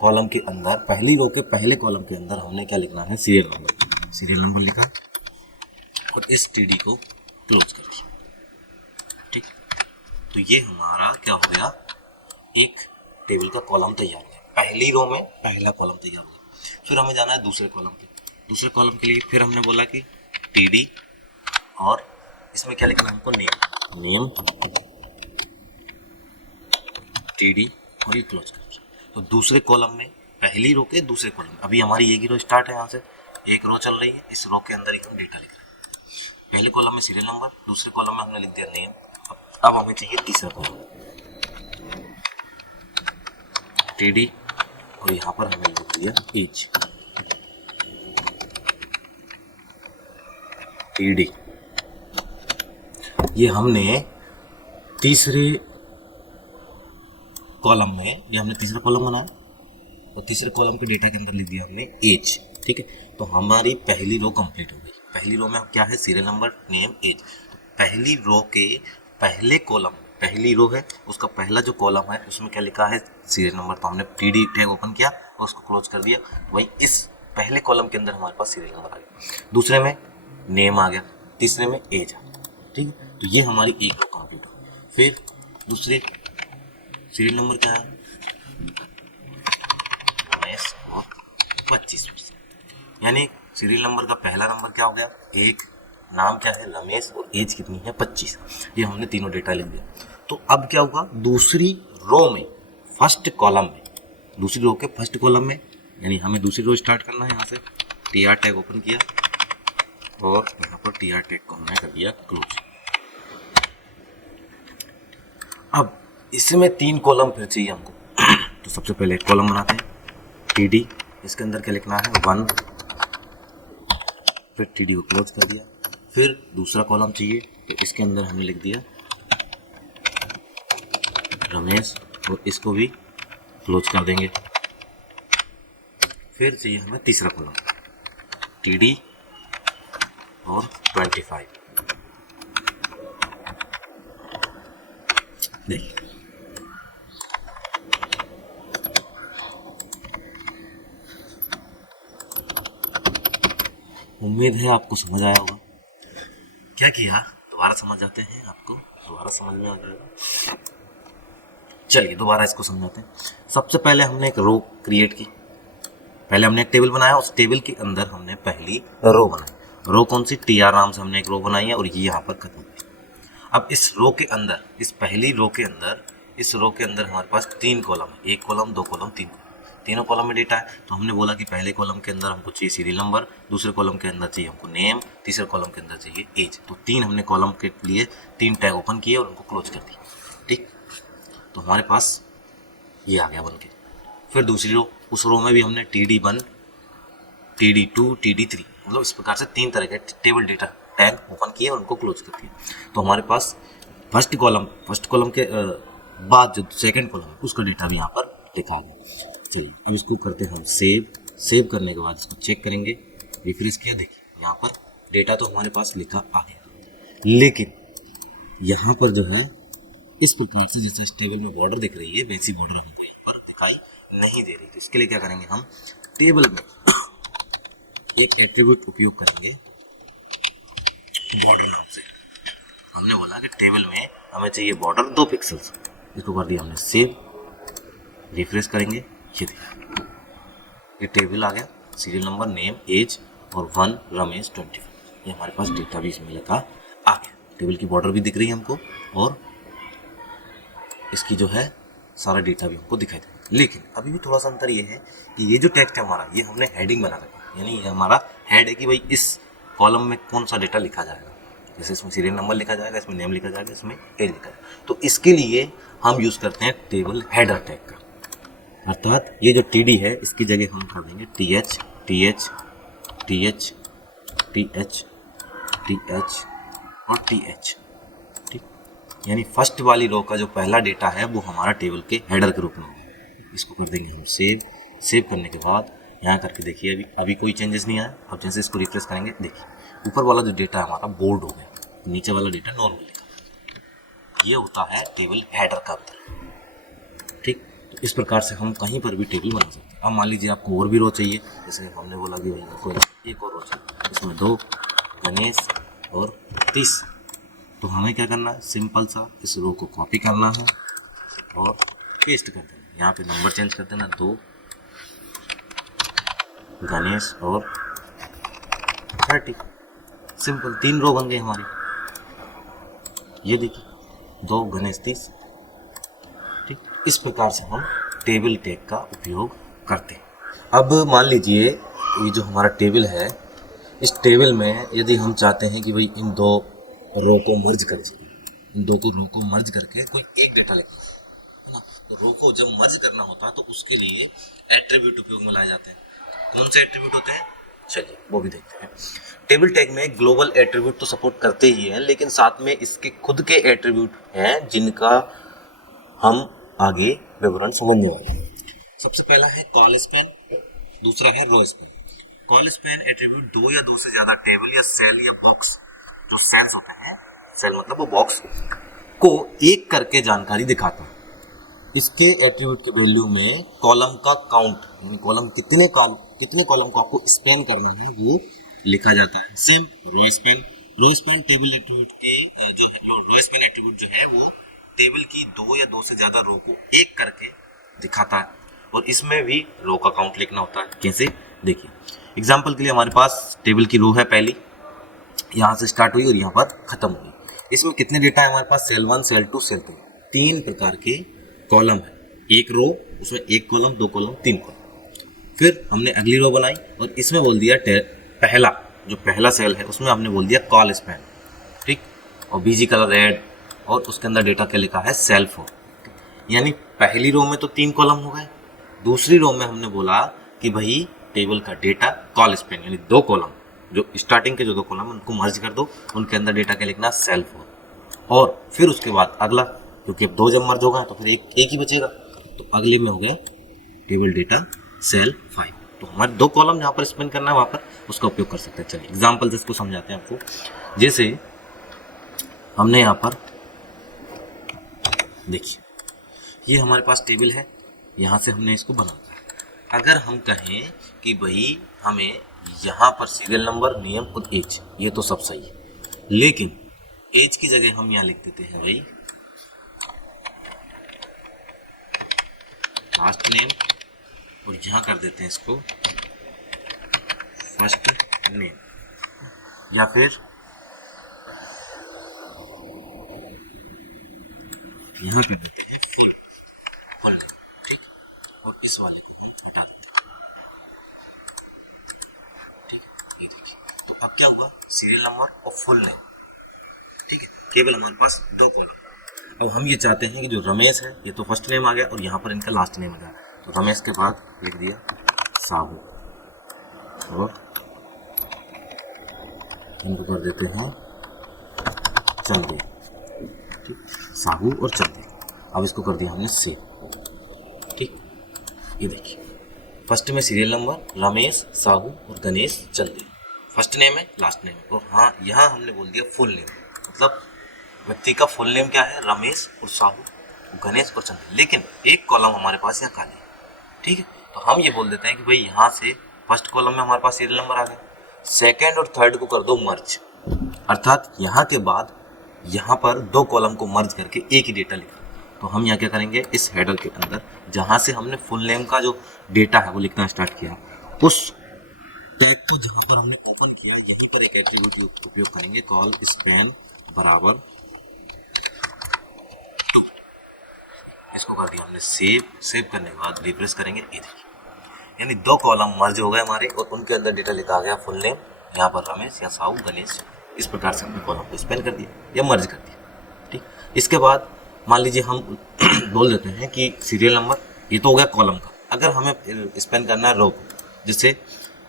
कॉलम के अंदर, पहली रो के पहले कॉलम के अंदर हमने क्या लिखना है, सीरियल नंबर लिखा और इस टीडी को क्लोज कर दिया। ठीक, तो ये हमारा क्या हो गया, एक टेबल का कॉलम तैयार हो गया। पहली रो में पहला कॉलम तैयार हो गया। फिर हमें जाना है दूसरे कॉलम के लिए। फिर हमने बोला कि टीडी और इसमें क्या लिखना है हमको, नेम टीडी और ये क्लोज कर। तो दूसरे कॉलम में पहली रो के दूसरे कॉलम, अभी हमारी एक ही रो स्टार्ट है, यहाँ से एक रो चल रही है, इस रो के अंदर ही हम डेटा लिख रहे हैं। पहले कॉलम में सीरियल नंबर, दूसरे कॉलम में हमने लिख दिया नेम। अब हमें चाहिए तीसरा कॉलम, टीडी और यहाँ पर हमें लिख दिया एज, टीडी। ये हमने तीसरे कॉलम में, ये हमने तीसरा कॉलम बनाया और तीसरे कॉलम के डेटा के अंदर लिख दिया हमने एज। ठीक है, तो हमारी पहली रो कंप्लीट हो गई। पहली रो में क्या है, सीरियल नंबर, नेम, एज। तो पहली रो के पहले कॉलम, पहली रो है उसका पहला जो कॉलम है उसमें क्या लिखा है, सीरियल नंबर। तो हमने टीडी टैग ओपन किया और उसको क्लोज कर दिया। वही इस पहले कॉलम के अंदर हमारे पास सीरियल नंबर आ गया, दूसरे में नेम आ गया, तीसरे में एज आ गया। ठीक है, तो ये हमारी एक रो कंप्लीट हो गई। फिर दूसरे सीरियल नंबर क्या है, 19 और 25%, यानी सीरियल नंबर का पहला नंबर क्या हो गया, 1, नाम क्या है रमेश और एज कितनी है 25। ये हमने तीनों डेटा लिख दिया। तो अब क्या होगा, दूसरी रो में फर्स्ट कॉलम में, दूसरी रो के फर्स्ट कॉलम में, यानी हमें दूसरी रो स्टार्ट करना है। यहाँ से टी आर टैग ओपन किया और यहाँ पर टी आर टैग को हमने कर दिया क्लोज। अब इसमें 3 कॉलम फिर चाहिए हमको। तो सबसे पहले एक कॉलम बनाते हैं टी डी, इसके अंदर क्या लिखना है 1, फिर टी डी को क्लोज कर दिया। फिर दूसरा कॉलम चाहिए, तो इसके अंदर हमने लिख दिया रमेश और इसको भी क्लोज कर देंगे। फिर चाहिए हमें तीसरा कॉलम टी डी और 25। देखिए उम्मीद है आपको समझ आया होगा। क्या किया, दोबारा समझ जाते हैं, आपको दोबारा समझ में आ जाएगा। चलिए दोबारा इसको समझाते हैं। सबसे पहले हमने एक रो क्रिएट की, पहले हमने एक टेबल बनाया, उस टेबल के अंदर हमने पहली रो बनाई। रो कौन सी, टी आर नाम से हमने एक रो बनाई है और ये यहाँ पर खत्म हुई। अब इस रो के अंदर, इस पहली रो के अंदर, इस रो के अंदर हमारे पास 3 कॉलम है, 1 कॉलम 2 कॉलम 3 कॉलम, तीनों कॉलम में डेटा है। तो हमने बोला कि पहले कॉलम के अंदर हमको चाहिए सीरियल नंबर, दूसरे कॉलम के अंदर चाहिए हमको नेम, तीसरे कॉलम के अंदर चाहिए एज। तो 3 हमने कॉलम के लिए 3 टैग ओपन किए और उनको क्लोज कर दिया। ठीक, तो हमारे पास ये आ गया बन के। फिर दूसरी रो, उस रो में भी हमने TD1, TD2, TD3, मतलब इस प्रकार से 3 तरह के टेबल डेटा टैग ओपन किए और उनको क्लोज कर दिया। तो हमारे पास फर्स्ट कॉलम के बाद जो सेकंड कॉलम है उसका डेटा भी यहाँ पर लिखा गया। चलिए अब इसको करते हैं हम सेव करने के बाद इसको चेक करेंगे, रिफ्रेश किया, देखिए यहाँ पर डेटा तो हमारे पास लिखा आ गया। लेकिन यहाँ पर जो है इस प्रकार से जैसे इस टेबल में बॉर्डर दिख रही है, वैसी बॉर्डर हमको यहाँ पर दिखाई नहीं दे रही। तो इसके लिए क्या करेंगे, हम टेबल में एक एट्रीब्यूट उपयोग करेंगे बॉर्डर नाम से। हमने बोला कि टेबल में हमें चाहिए बॉर्डर 2 पिक्सल्स, इसको कर दिया हमने सेव, रिफ्रेश करेंगे, ये देखिए ये टेबल आ गया, सीरियल नंबर, नेम, एज और 1 रमेश 25। ये हमारे पास डेटा भी इसमें लिखा आ गया। टेबल की बॉर्डर भी दिख रही है हमको और इसकी जो है सारा डेटा भी हमको दिखाई देगा। लेकिन अभी भी थोड़ा सा अंतर ये है कि ये जो टेक्स्ट है हमारा, ये हमने हेडिंग बना रखा है, यानी ये हमारा हेड है कि भाई इस कॉलम में कौन सा डेटा लिखा जाएगा। जैसे इसमें सीरियल नंबर लिखा जाएगा, इसमें नेम लिखा जाएगा, इसमें एज लिखा जाएगा। तो इसके लिए हम यूज़ करते हैं टेबल हेडर टैग का, अर्थात ये जो TD है इसकी जगह हम कर देंगे TH, TH, TH, TH, TH और TH। ठीक, यानी फर्स्ट वाली रो का जो पहला डेटा है वो हमारा टेबल के हेडर के रूप में होगा। इसको कर देंगे हम सेव करने के बाद यहाँ करके देखिए अभी कोई चेंजेस नहीं आया। अब जैसे इसको रिफ्रेश करेंगे, देखिए ऊपर वाला जो डेटा हमारा बोल्ड हो गया, नीचे वाला डेटा नॉर्मल लिखा। ये होता है टेबल हेडर का अंतर। ठीक, तो इस प्रकार से हम कहीं पर भी टेबल बना सकते हैं। अब मान लीजिए आपको और भी रो चाहिए, जैसे हमने बोला कि भाई कोई एक और रो चाहिए, इसमें 2 गणेश और 30। तो हमें क्या करना है, सिंपल सा इस रो को कॉपी करना है और पेस्ट कर देना। यहाँ पे नंबर चेंज कर देना, 2 गणेश और 30। सिंपल 3 रो बन गई हमारी। ये देखिए 2 गणेश 30। ठीक, इस प्रकार से हम टेबल टैग का उपयोग करते हैं। अब मान लीजिए ये जो हमारा टेबल है, इस टेबल में यदि हम चाहते हैं कि भाई इन 2 रो को मर्ज कर सकें, इन 2 रो को मर्ज करके कोई एक डेटा लिखना है ना, तो रो को जब मर्ज करना होता है तो उसके लिए एट्रीब्यूट उपयोग में लाए जाते हैं। कौन से एट्रीब्यूट होते हैं, चलिए वो भी देखते हैं। टेबल टैग में ग्लोबल एट्रीब्यूट तो सपोर्ट करते ही हैं, लेकिन साथ में इसके खुद के एट्रीब्यूट हैं जिनका हम आगे विवरण समझने वाले हैं। सबसे पहला है कॉल स्पैन, दूसरा है row span. Col span attribute 2 या 2 से ज्यादा टेबल या सेल या बॉक्स, जो सेल्स होते हैं, सेल मतलब वो बॉक्स, को एक करके जानकारी दिखाता है। इसके एट्रीब्यूट के वैल्यू में कॉलम का काउंट, यानी कॉलम कितने कॉलम को आपको स्पैन करना है वो लिखा जाता है। Same row span table attribute की जो रो स्पैन एट्रीब्यूट जो है वो टेबल की 2 या 2 से ज्यादा रो को एक करके दिखाता है और इसमें भी रो का काउंट लिखना होता है। कैसे, देखिए एग्जांपल के लिए हमारे पास टेबल की रो है पहली, यहाँ से स्टार्ट हुई और यहाँ पर खत्म हुई। इसमें कितने डेटा है हमारे पास, सेल 1, सेल 2, सेल 3, 3 प्रकार के कॉलम है। एक रो, उसमें एक कॉलम, दो कॉलम, तीन कॉलम। फिर हमने अगली रो बनाई और इसमें बोल दिया पहला जो पहला सेल है उसमें हमने बोल दिया कॉल स्पैन, ठीक, और बीजी कलर रेड, और उसके अंदर डेटा क्या लिखा है, सेल 4। यानी पहली रो में तो 3 कॉलम हो गए, दूसरी रो में हमने बोला कि भाई टेबल का डेटा कॉल स्पैन यानी 2 कॉलम, जो स्टार्टिंग के जो 2 कॉलम उनको मर्ज कर दो, उनके अंदर डेटा क्या लिखना, सेल 4। और फिर उसके बाद अगला, क्योंकि अब 2 जब मर्ज होगा तो फिर एक ही बचेगा, तो अगले में हो गया टेबल डेटा सेल 5। तो हमारे 2 कॉलम जहाँ पर स्पेन करना है वहाँ पर उसका उपयोग कर सकते हैं। चलिए एग्जाम्पल से इसको समझाते हैं आपको। जैसे हमने यहाँ पर देखिए, ये हमारे पास टेबल है, यहाँ से हमने इसको बना दिया। अगर हम कहें कि भाई हमें यहाँ पर सीरियल नंबर, नेम और एज, ये तो सब सही है, लेकिन एज की जगह हम यहाँ लिख देते हैं भाई लास्ट नेम, और यहाँ कर देते हैं इसको फर्स्ट नेम, या फिर यहाँ कर देते हैं और इस वाले को हटा देते हैं, ठीक है। ये देखिए, तो अब क्या हुआ, सीरियल नंबर और फुल नेम, ठीक है, केवल हमारे पास 2 कॉलम। अब हम ये चाहते हैं कि जो रमेश है, ये तो फर्स्ट नेम आ गया और यहाँ पर इनका लास्ट नेम आ गया, तो रमेश के बाद लिख दिया साहू, और इनको कर देते हैं चंदे, ठीक, साहू और चंदे। अब इसको कर दिया हमने सेव, ठीक। ये देखिए, फर्स्ट में सीरियल नंबर रमेश, साहू और गणेश चंदे, फर्स्ट नेम है, लास्ट नेम, और हाँ यहाँ हमने बोल दिया फुल नेम, मतलब व्यक्ति का फुल नेम क्या है, रमेश और साहू, गणेश और चंदे, लेकिन एक कॉलम हमारे पास यहाँ खाली है, ठीक है। तो हम ये बोल देते हैं कि भाई यहाँ से फर्स्ट कॉलम में हमारे पास सीरियल नंबर आ गया, सेकेंड और थर्ड को कर दो मर्ज, अर्थात यहाँ के बाद यहाँ पर 2 कॉलम को मर्ज करके एक ही डेटा लिखा। तो हम यहाँ क्या करेंगे, इस हेडर के अंदर जहाँ से हमने फुल नेम का जो डेटा है वो लिखना स्टार्ट किया, उस टैग को जहाँ पर हमने ओपन किया, यहीं पर एक एट्रीब्यूट उपयोग करेंगे, कॉल स्पैन बराबर 2। इसको कर दिया हमने सेव करने के बाद रिफ्रेश करेंगे, ये देखिए, यानी 2 कॉलम मर्ज हो गए हमारे और उनके अंदर डेटा लिखा आ गया फुल नेम, यहाँ पर रमेश या साहू गणेश। इस प्रकार से हमने कॉलम को स्पेन कर दिया या मर्ज कर दिया, ठीक। इसके बाद मान लीजिए हम बोल देते हैं कि सीरियल नंबर, ये तो हो गया कॉलम का, अगर हमें स्पेन करना है रो को, जैसे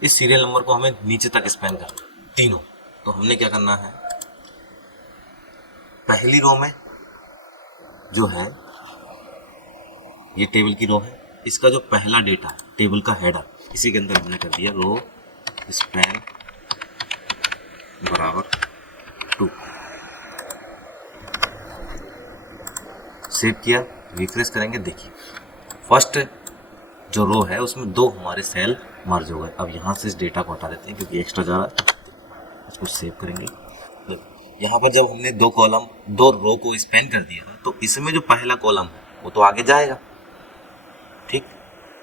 इस सीरियल नंबर को हमें नीचे तक स्पेन करना तीनों, तो हमने क्या करना है, पहली रो में जो है ये टेबल की रो है, इसका जो पहला डेटा है टेबल का हेडर, इसी के अंदर हमने कर दिया रो स्पैन बराबर 2, सेव किया, रिफ्रेश करेंगे, देखिए फर्स्ट जो रो है उसमें 2 हमारे सेल मर्ज हो गए। अब यहाँ से इस डेटा को हटा देते हैं क्योंकि एक्स्ट्रा जा रहा है, इसको सेव करेंगे। तो यहाँ पर जब हमने 2 कॉलम 2 रो को स्पैन कर दिया तो इसमें जो पहला कॉलम है वो तो आगे जाएगा, ठीक।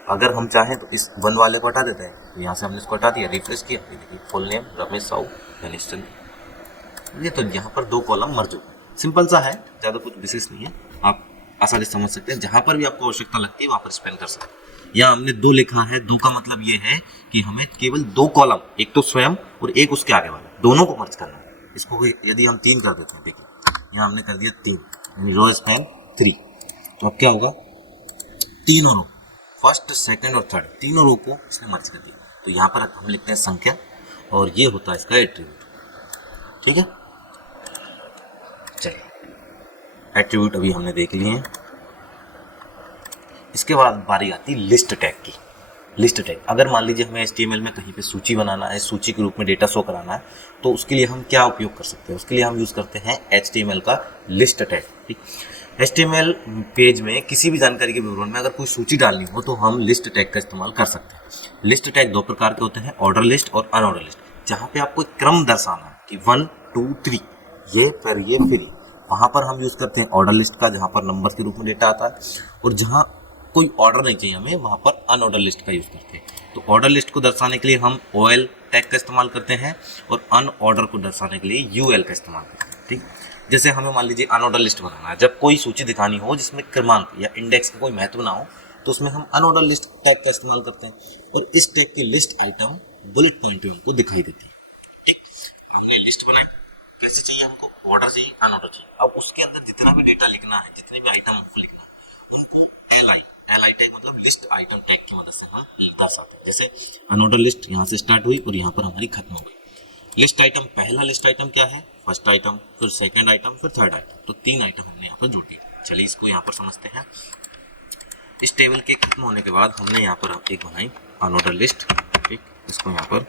अगर हम चाहें तो इस 1 वाले को हटा देते हैं, तो यहाँ से हमने इसको हटा दिया, रिफ्रेश किया, ये देखिए फुल नेम रमेश साहू गणेश चंद्र, ये तो यहाँ पर 2 कॉलम मर्ज हो गए। सिंपल सा है, ज़्यादा कुछ विशेष नहीं है, आप आसानी से समझ सकते हैं। जहाँ पर भी आपको आवश्यकता लगती है वहाँ पर स्पेन कर सकते हैं। यहाँ हमने 2 लिखा है, 2 का मतलब ये है कि हमें केवल 2 कॉलम, एक तो स्वयं और एक उसके आगे वाला, दोनों को मर्ज करना है। इसको यदि हम 3 कर देते हैं, देखिए यहाँ हमने कर दिया 3, यानी रो स्पैन 3, तो अब क्या होगा, तीनों रो फर्स्ट सेकंड और थर्ड तीनों रो को इसने मर्ज कर दिया। तो यहाँ पर हम लिखते हैं संख्या और ये होता है इसका एट्रीब्यूट, ठीक है। चलिए एट्रीब्यूट अभी हमने देख लिए हैं। इसके बाद बारी आती है लिस्ट टैग की। लिस्ट टैग, अगर मान लीजिए हमें HTML में कहीं पे सूची बनाना है, सूची के रूप में डेटा शो कराना है, तो उसके लिए हम क्या उपयोग कर सकते हैं, उसके लिए हम यूज़ करते हैं HTML का लिस्ट टैग, ठीक। HTML पेज में किसी भी जानकारी के विवरण में अगर कोई सूची डालनी हो तो हम लिस्ट टैग का इस्तेमाल कर सकते हैं। लिस्ट टैग 2 प्रकार के होते हैं, ऑर्डर लिस्ट और अनऑर्डर लिस्ट। जहाँ पे आपको क्रम दर्शाना है कि 1 2 3 ये फिर ये फिर ये, वहाँ पर हम यूज़ करते हैं ऑर्डर लिस्ट का, जहाँ पर नंबर के रूप में डेटा आता है। और जहाँ कोई ऑर्डर नहीं चाहिए हमें, वहाँ पर अनऑर्डर लिस्ट का यूज़ करते हैं। तो ऑर्डर लिस्ट को दर्शाने के लिए हम OL टैग का इस्तेमाल करते हैं और अनऑर्डर को दर्शाने के लिए यूएल का इस्तेमाल करते हैं। ठीक, जैसे हमें मान लीजिए अनऑर्डर लिस्ट बनाना है, जब कोई सूची दिखानी हो जिसमें क्रमांक या इंडेक्स का कोई महत्व ना हो तो उसमें हम अनऑर्डर लिस्ट टैग का इस्तेमाल करते हैं और इस टैग की लिस्ट आइटम बुलेट पॉइंट पे हमको दिखाई देती है। ठीक, हमने लिस्ट बनाई, कैसे चाहिए हमको, ऑर्डर चाहिए, अनऑर्डर चाहिए। अब उसके अंदर जितना भी डेटा लिखना है, जितने भी आइटम हमको लिखना है उनको एल आई टैग मतलब लिस्ट आइटम टैग की मदद से हम दर्शाते हैं। जैसे अनऑर्डर लिस्ट यहाँ से स्टार्ट हुई और यहाँ पर हमारी खत्म हो गई। लिस्ट आइटम, पहला लिस्ट आइटम क्या है, फर्स्ट आइटम, फिर सेकंड आइटम, फिर थर्ड आइटम, तो 3 आइटम हमने यहाँ पर जोड़ दिए। चलिए इसको यहाँ पर समझते हैं। इस टेबल के खत्म होने के बाद हमने यहाँ पर एक बनाई अनऑर्डर लिस्ट। ठीक, इसको यहाँ पर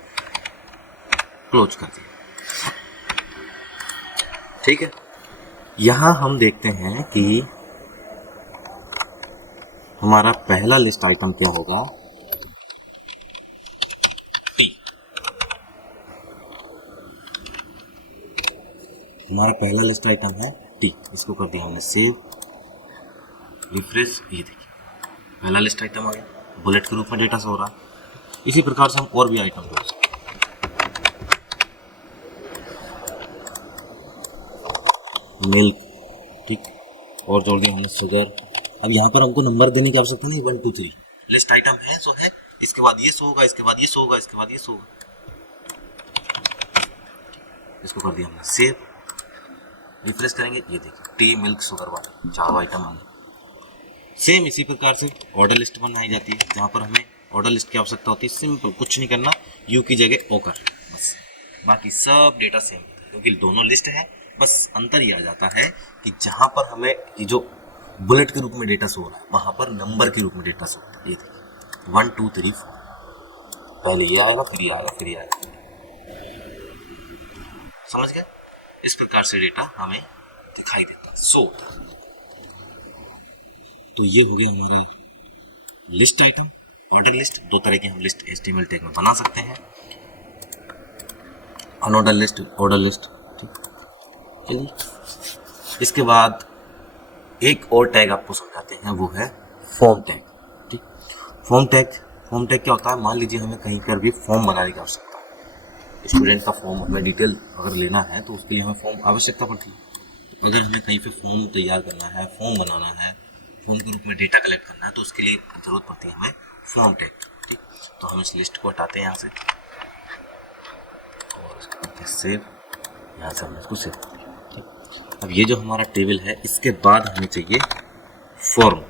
क्लोज कर दिया। ठीक है, यहाँ हम देखते हैं कि हमारा पहला लिस्ट आइटम क्या होगा, टी। हमारा पहला लिस्ट आइटम है टी, इसको कर दिया हमने सेव, रिफ्रेश। ये देखिए पहला लिस्ट आइटम आ गया, बुलेट के रूप में डेटा शो हो रहा। इसी प्रकार से हम और भी आइटम जोड़ सकते हैं, मिल्क, ठीक, और जोड़ दिया हमने शुगर। अब यहाँ पर हमको नंबर देने की आवश्यकता नहीं, 1 2 3 लिस्ट आइटम है सो है, इसके बाद ये शो होगा, इसके बाद ये शो होगा, इसके बाद ये शो होगा। इसको कर दिया हमने सेव, रिफ्रेश करेंगे, ये देखिए टी, मिल्क, शुगर वाले 4 आइटम आ गए। सेम इसी प्रकार से ऑर्डर लिस्ट बनाई जाती है, जहाँ पर हमें ऑर्डर लिस्ट की आवश्यकता होती है। सिंपल, कुछ नहीं करना, यू की जगह ओ कर, बस बाकी सब डेटा सेम है क्योंकि दोनों लिस्ट है। बस अंतर ये आ जाता है कि जहाँ पर हमें ये जो बुलेट के रूप में डेटा शो हो रहा है वहाँ पर नंबर के रूप में डेटा शो होता है। ये देखिए 1 2 3 4, पहले ये आएगा, फिर ये आएगा, फिर ये आएगा। समझ गए? इस प्रकार से डेटा हमें दिखाई देता है, शो होता है। तो ये हो गया हमारा लिस्ट आइटम, ऑर्डर लिस्ट। 2 तरह की हम लिस्ट HTML टैग में बना सकते हैं, अनऑर्डर लिस्ट, ऑर्डर लिस्ट। ठीक, चलिए इसके बाद एक और टैग आपको समझाते हैं, वो है फॉर्म टैग। ठीक, फॉर्म टैग क्या होता है, मान लीजिए हमें कहीं पर भी फॉर्म बनाने की आवश्यकता है, स्टूडेंट का फॉर्म हमें डिटेल अगर लेना है तो उसके लिए हमें फॉर्म आवश्यकता पड़ती है। अगर हमें कहीं पे फॉर्म तैयार करना है, फॉर्म बनाना है, फॉर्म के रूप में डेटा कलेक्ट करना है, तो उसके लिए जरूरत पड़ती है हमें फॉर्म टैग। ठीक, तो हम इस लिस्ट को हटाते हैं यहाँ से और इसको करते हैं सेव, यहाँ से हमने इसको सेव कर दिया। ठीक, अब ये जो हमारा टेबल है इसके बाद हमें चाहिए फॉर्म।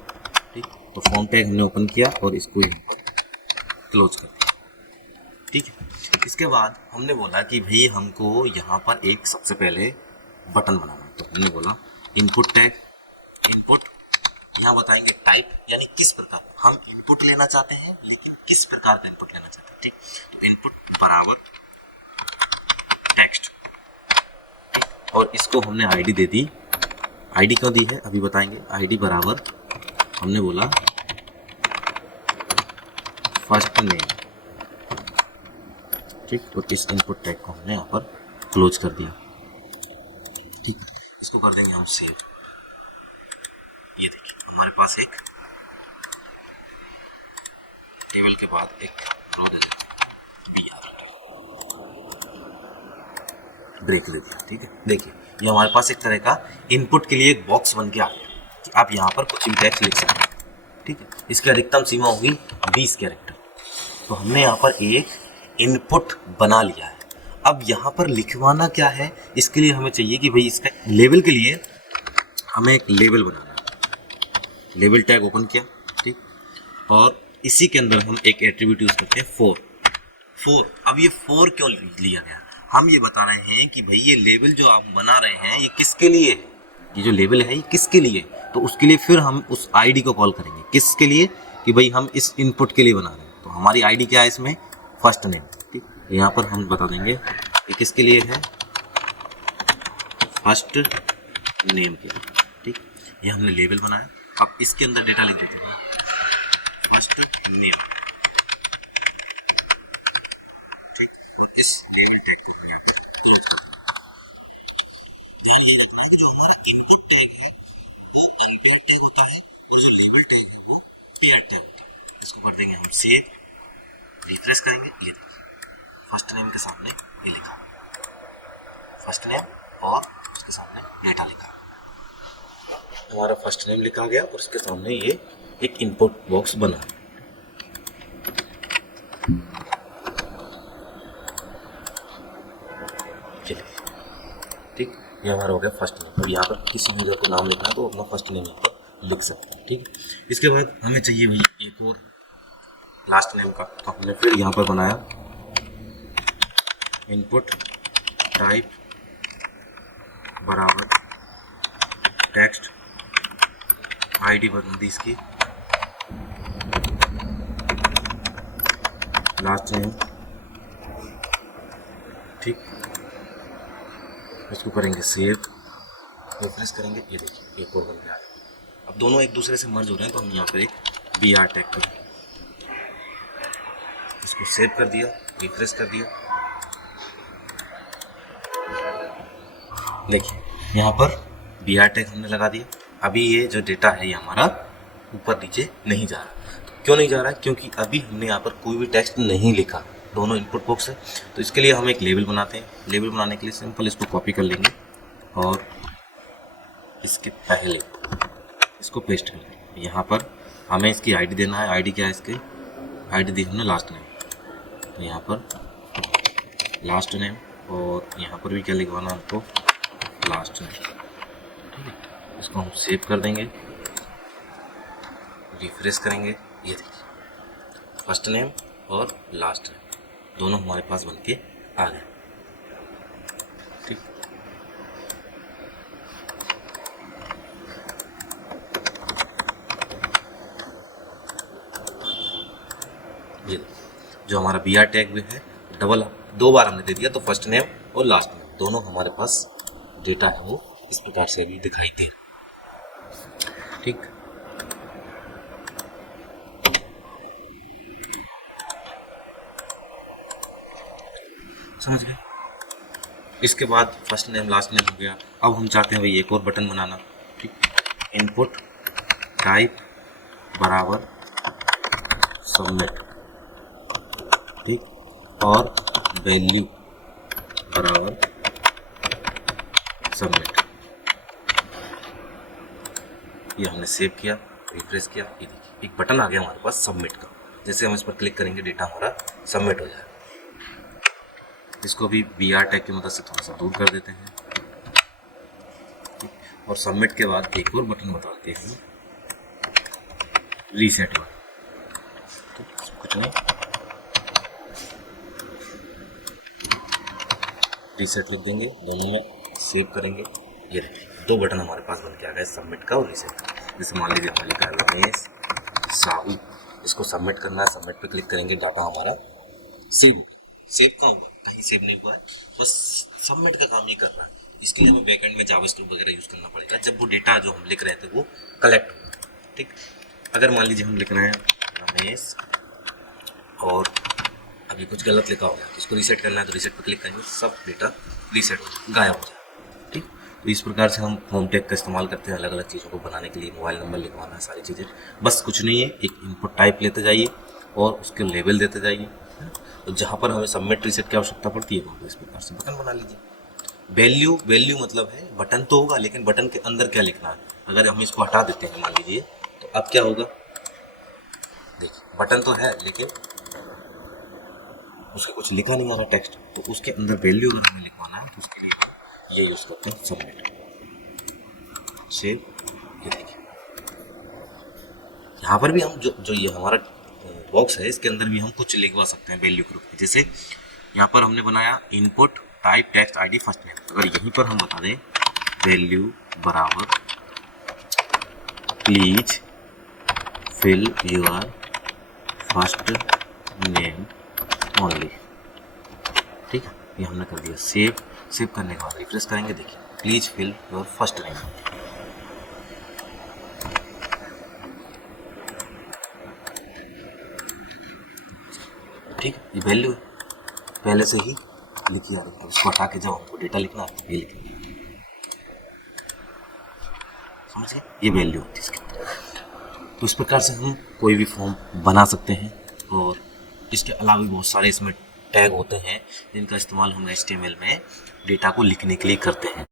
ठीक, तो फॉर्म टैग हमने ओपन किया और इसको यहाँ पर क्लोज कर दिया। ठीक है, इसके बाद हमने बोला कि भाई हमको यहाँ पर एक सबसे पहले बटन बनाना है, तो हमने बोला इनपुट टैग, इनपुट, यहाँ बताएंगे टाइप यानी किस प्रकार हम इनपुट लेना चाहते हैं, लेकिन किस प्रकार का इनपुट लेना चाहते हैं। ठीक, तो इनपुट बराबर टेक्स्ट, और इसको हमने आईडी दे दी। आईडी क्यों दी है अभी बताएंगे। आईडी बराबर हमने बोला फर्स्ट नेम। ठीक, तो इस इनपुट टैग को हमने यहाँ पर क्लोज कर दिया। ठीक, इसको कर देंगे हम सेव। ये देखिए हमारे पास एक टेबल के बाद एक रो दे दिया, ब्रेक दे दिया। ठीक है, देखिए ये हमारे पास एक तरह का इनपुट के लिए एक बॉक्स बन के आ गया कि आप यहाँ पर कुछ भी टेक्स्ट लिख सकते हैं। ठीक है, इसकी अधिकतम सीमा होगी 20 कैरेक्टर। तो हमने यहाँ पर एक इनपुट बना लिया है। अब यहाँ पर लिखवाना क्या है, इसके लिए हमें चाहिए कि भाई इसका लेबल के लिए हमें एक लेबल बनाना है। लेबल टैग ओपन किया। ठीक, और इसी के अंदर हम एक एट्रीब्यूट यूज करते हैं 4। अब ये 4 क्यों लिया गया, हम ये बता रहे हैं कि भाई ये लेबल जो आप बना रहे हैं ये किसके लिए है, ये जो लेबल है ये किसके लिए, तो उसके लिए फिर हम उस आईडी को कॉल करेंगे। किसके लिए, कि भाई हम इस इनपुट के लिए बना रहे हैं। तो हमारी आईडी क्या है इसमें, फर्स्ट नेम। ठीक, यहाँ पर हम बता देंगे ये किसके लिए है, फर्स्ट नेम के लिए। ठीक, ये हमने लेबल बनाया। अब इसके अंदर डेटा लिख देते हैं फर्स्ट नेम। ठीक, हम इस लेबल टैग को ध्यान ये रखना कि जो हमारा इनपुट टैग है वो अनपेयर्ड टैग होता है और जो लेबल टैग है वो पेयर्ड टैग होता है। इसको कर देंगे हम सेव, रिफ्रेश करेंगे, ये देखिए फर्स्ट नेम के सामने ये लिखा, फर्स्ट नेम और उसके सामने डेटा लिखा। हमारा फर्स्ट नेम लिखा गया और उसके सामने ये एक इनपुट बॉक्स बना। चलिए ठीक, ये हमारा हो गया फर्स्ट नेम। और यहाँ पर किसी यूजर को नाम लिखना है तो अपना फर्स्ट नेम यहाँ पर लिख सकते हैं। ठीक है, इसके बाद हमें चाहिए भाई एक और लास्ट नेम का, तो हमने फिर यहाँ पर बनाया इनपुट टाइप बराबर टेक्स्ट आईडी बन दी इसकी, लास्ट नेम। ठीक, इसको करेंगे सेव, रिफ्रेश करेंगे, ये देखिए एक और बन गया। अब दोनों एक दूसरे से मर्ज हो रहे हैं तो हम यहाँ पर एक BR टैग करेंगे, इसको सेव कर दिया, रिफ्रेश कर दिया। देखिए यहाँ पर BR टैग हमने लगा दिया। अभी ये जो डेटा है ये हमारा ऊपर नीचे नहीं जा रहा। तो क्यों नहीं जा रहा है? क्योंकि अभी हमने यहाँ पर कोई भी टेक्स्ट नहीं लिखा, दोनों इनपुट बॉक्स है। तो इसके लिए हम एक लेबल बनाते हैं। लेबल बनाने के लिए सिंपल इसको कॉपी कर लेंगे और इसके पहले इसको पेस्ट कर देंगे। यहाँ पर हमें इसकी आईडी देना है। आईडी क्या है इसकी? आईडी दी हमने लास्ट नेम, तो यहाँ पर लास्ट नेम और यहाँ पर भी क्या लिखवाना हमको? Last name. ठीक है, इसको हम सेव कर देंगे, रिफ्रेश करेंगे, ये देखिए फर्स्ट नेम और लास्ट नेम दोनों हमारे पास बन के आ गए। ठीक, ये जो हमारा BR टैग भी है डबल 2 बार हमने दे दिया, तो फर्स्ट नेम और लास्ट नेम दोनों हमारे पास डेटा है वो इस प्रकार से अभी दिखाई दे रहा। ठीक, समझ गए? इसके बाद फर्स्ट नेम लास्ट नेम हो गया। अब हम चाहते हैं भाई एक और बटन बनाना। ठीक, इनपुट टाइप बराबर सबमिट, ठीक, और वैल्यू बराबर सबमिट। ये हमने सेव किया, रिफ्रेश किया, ये देखिए एक बटन आ गया हमारे पास सबमिट का। जैसे हम इस पर क्लिक करेंगे डेटा हमारा सबमिट हो जाएगा। इसको भी BR टैग की मदद से थोड़ा सा दूर कर देते हैं और सबमिट के बाद एक और बटन बताते हैं, रीसेट वाला। कुछ नहीं, रीसेट लिख देंगे, दोनों में सेव करेंगे। ये देखिए 2 बटन हमारे पास बन के आ गए, सबमिट का और रीसेट का। जैसे मान लीजिए हमारे का रमेश साहू, इसको सबमिट करना है, सबमिट पे क्लिक करेंगे, डाटा हमारा सेव हो गया। सेव कहाँ हुआ? कहीं सेव नहीं हुआ है, बस सबमिट का काम ही कर रहा है। इसके लिए हमें बैकएंड में जावास्क्रिप्ट वगैरह यूज़ करना पड़ेगा जब वो डेटा जो हम लिख रहे थे वो कलेक्ट हो। ठीक, अगर मान लीजिए हम लिख रहे हैं रमेश और अभी कुछ गलत लिखा होगा तो इसको रीसेट करना है, तो रीसेट पर क्लिक करेंगे, सब डेटा रीसेट हो गायब हो जाए। ठीक, तो इस प्रकार से हम होम टैग का इस्तेमाल करते हैं अलग अलग चीज़ों को बनाने के लिए। मोबाइल नंबर लिखवाना है, सारी चीज़ें, बस कुछ नहीं है, एक इनपुट टाइप लेते जाइए और उसके लेबल देते जाइए। तो जहाँ पर हमें सबमिट रीसेट की आवश्यकता पड़ती है वहाँ पर इस प्रकार से बटन बना लीजिए। वैल्यू मतलब है बटन तो होगा, लेकिन बटन के अंदर क्या लिखना है। अगर हम इसको हटा देते हैं मान लीजिए, तो अब क्या होगा? देखिए बटन तो है लेकिन उसका कुछ लिखा नहीं आ रहा टेक्स्ट, तो उसके अंदर वैल्यू अगर हमें लिखवाना है तो उसके लिए ये यूज़ करते हैं सबमिट, सेव। ये देखिए यहाँ पर भी हम जो ये हमारा बॉक्स है इसके अंदर भी हम कुछ लिखवा सकते हैं वैल्यू के रूप में। जैसे यहाँ पर हमने बनाया input type text ID first name, अगर यहीं पर हम बता दें वैल्यू बराबर please fill your first name only. ठीक है, ये हमने कर दिया सेव। सेव करने के बाद रिफ्रेश करेंगे, देखिए please fill your first name. ठीक है, ये वैल्यू पहले से ही लिखी आ रही है, उसको हटा के जब हमको डेटा लिखना है ये लिखेंगे। समझ गए? ये वैल्यू होती है इसकी। तो इस प्रकार से हम कोई भी फॉर्म बना सकते हैं और इसके अलावा भी बहुत सारे इसमें टैग होते हैं जिनका इस्तेमाल हम HTML में डेटा को लिखने के लिए करते हैं।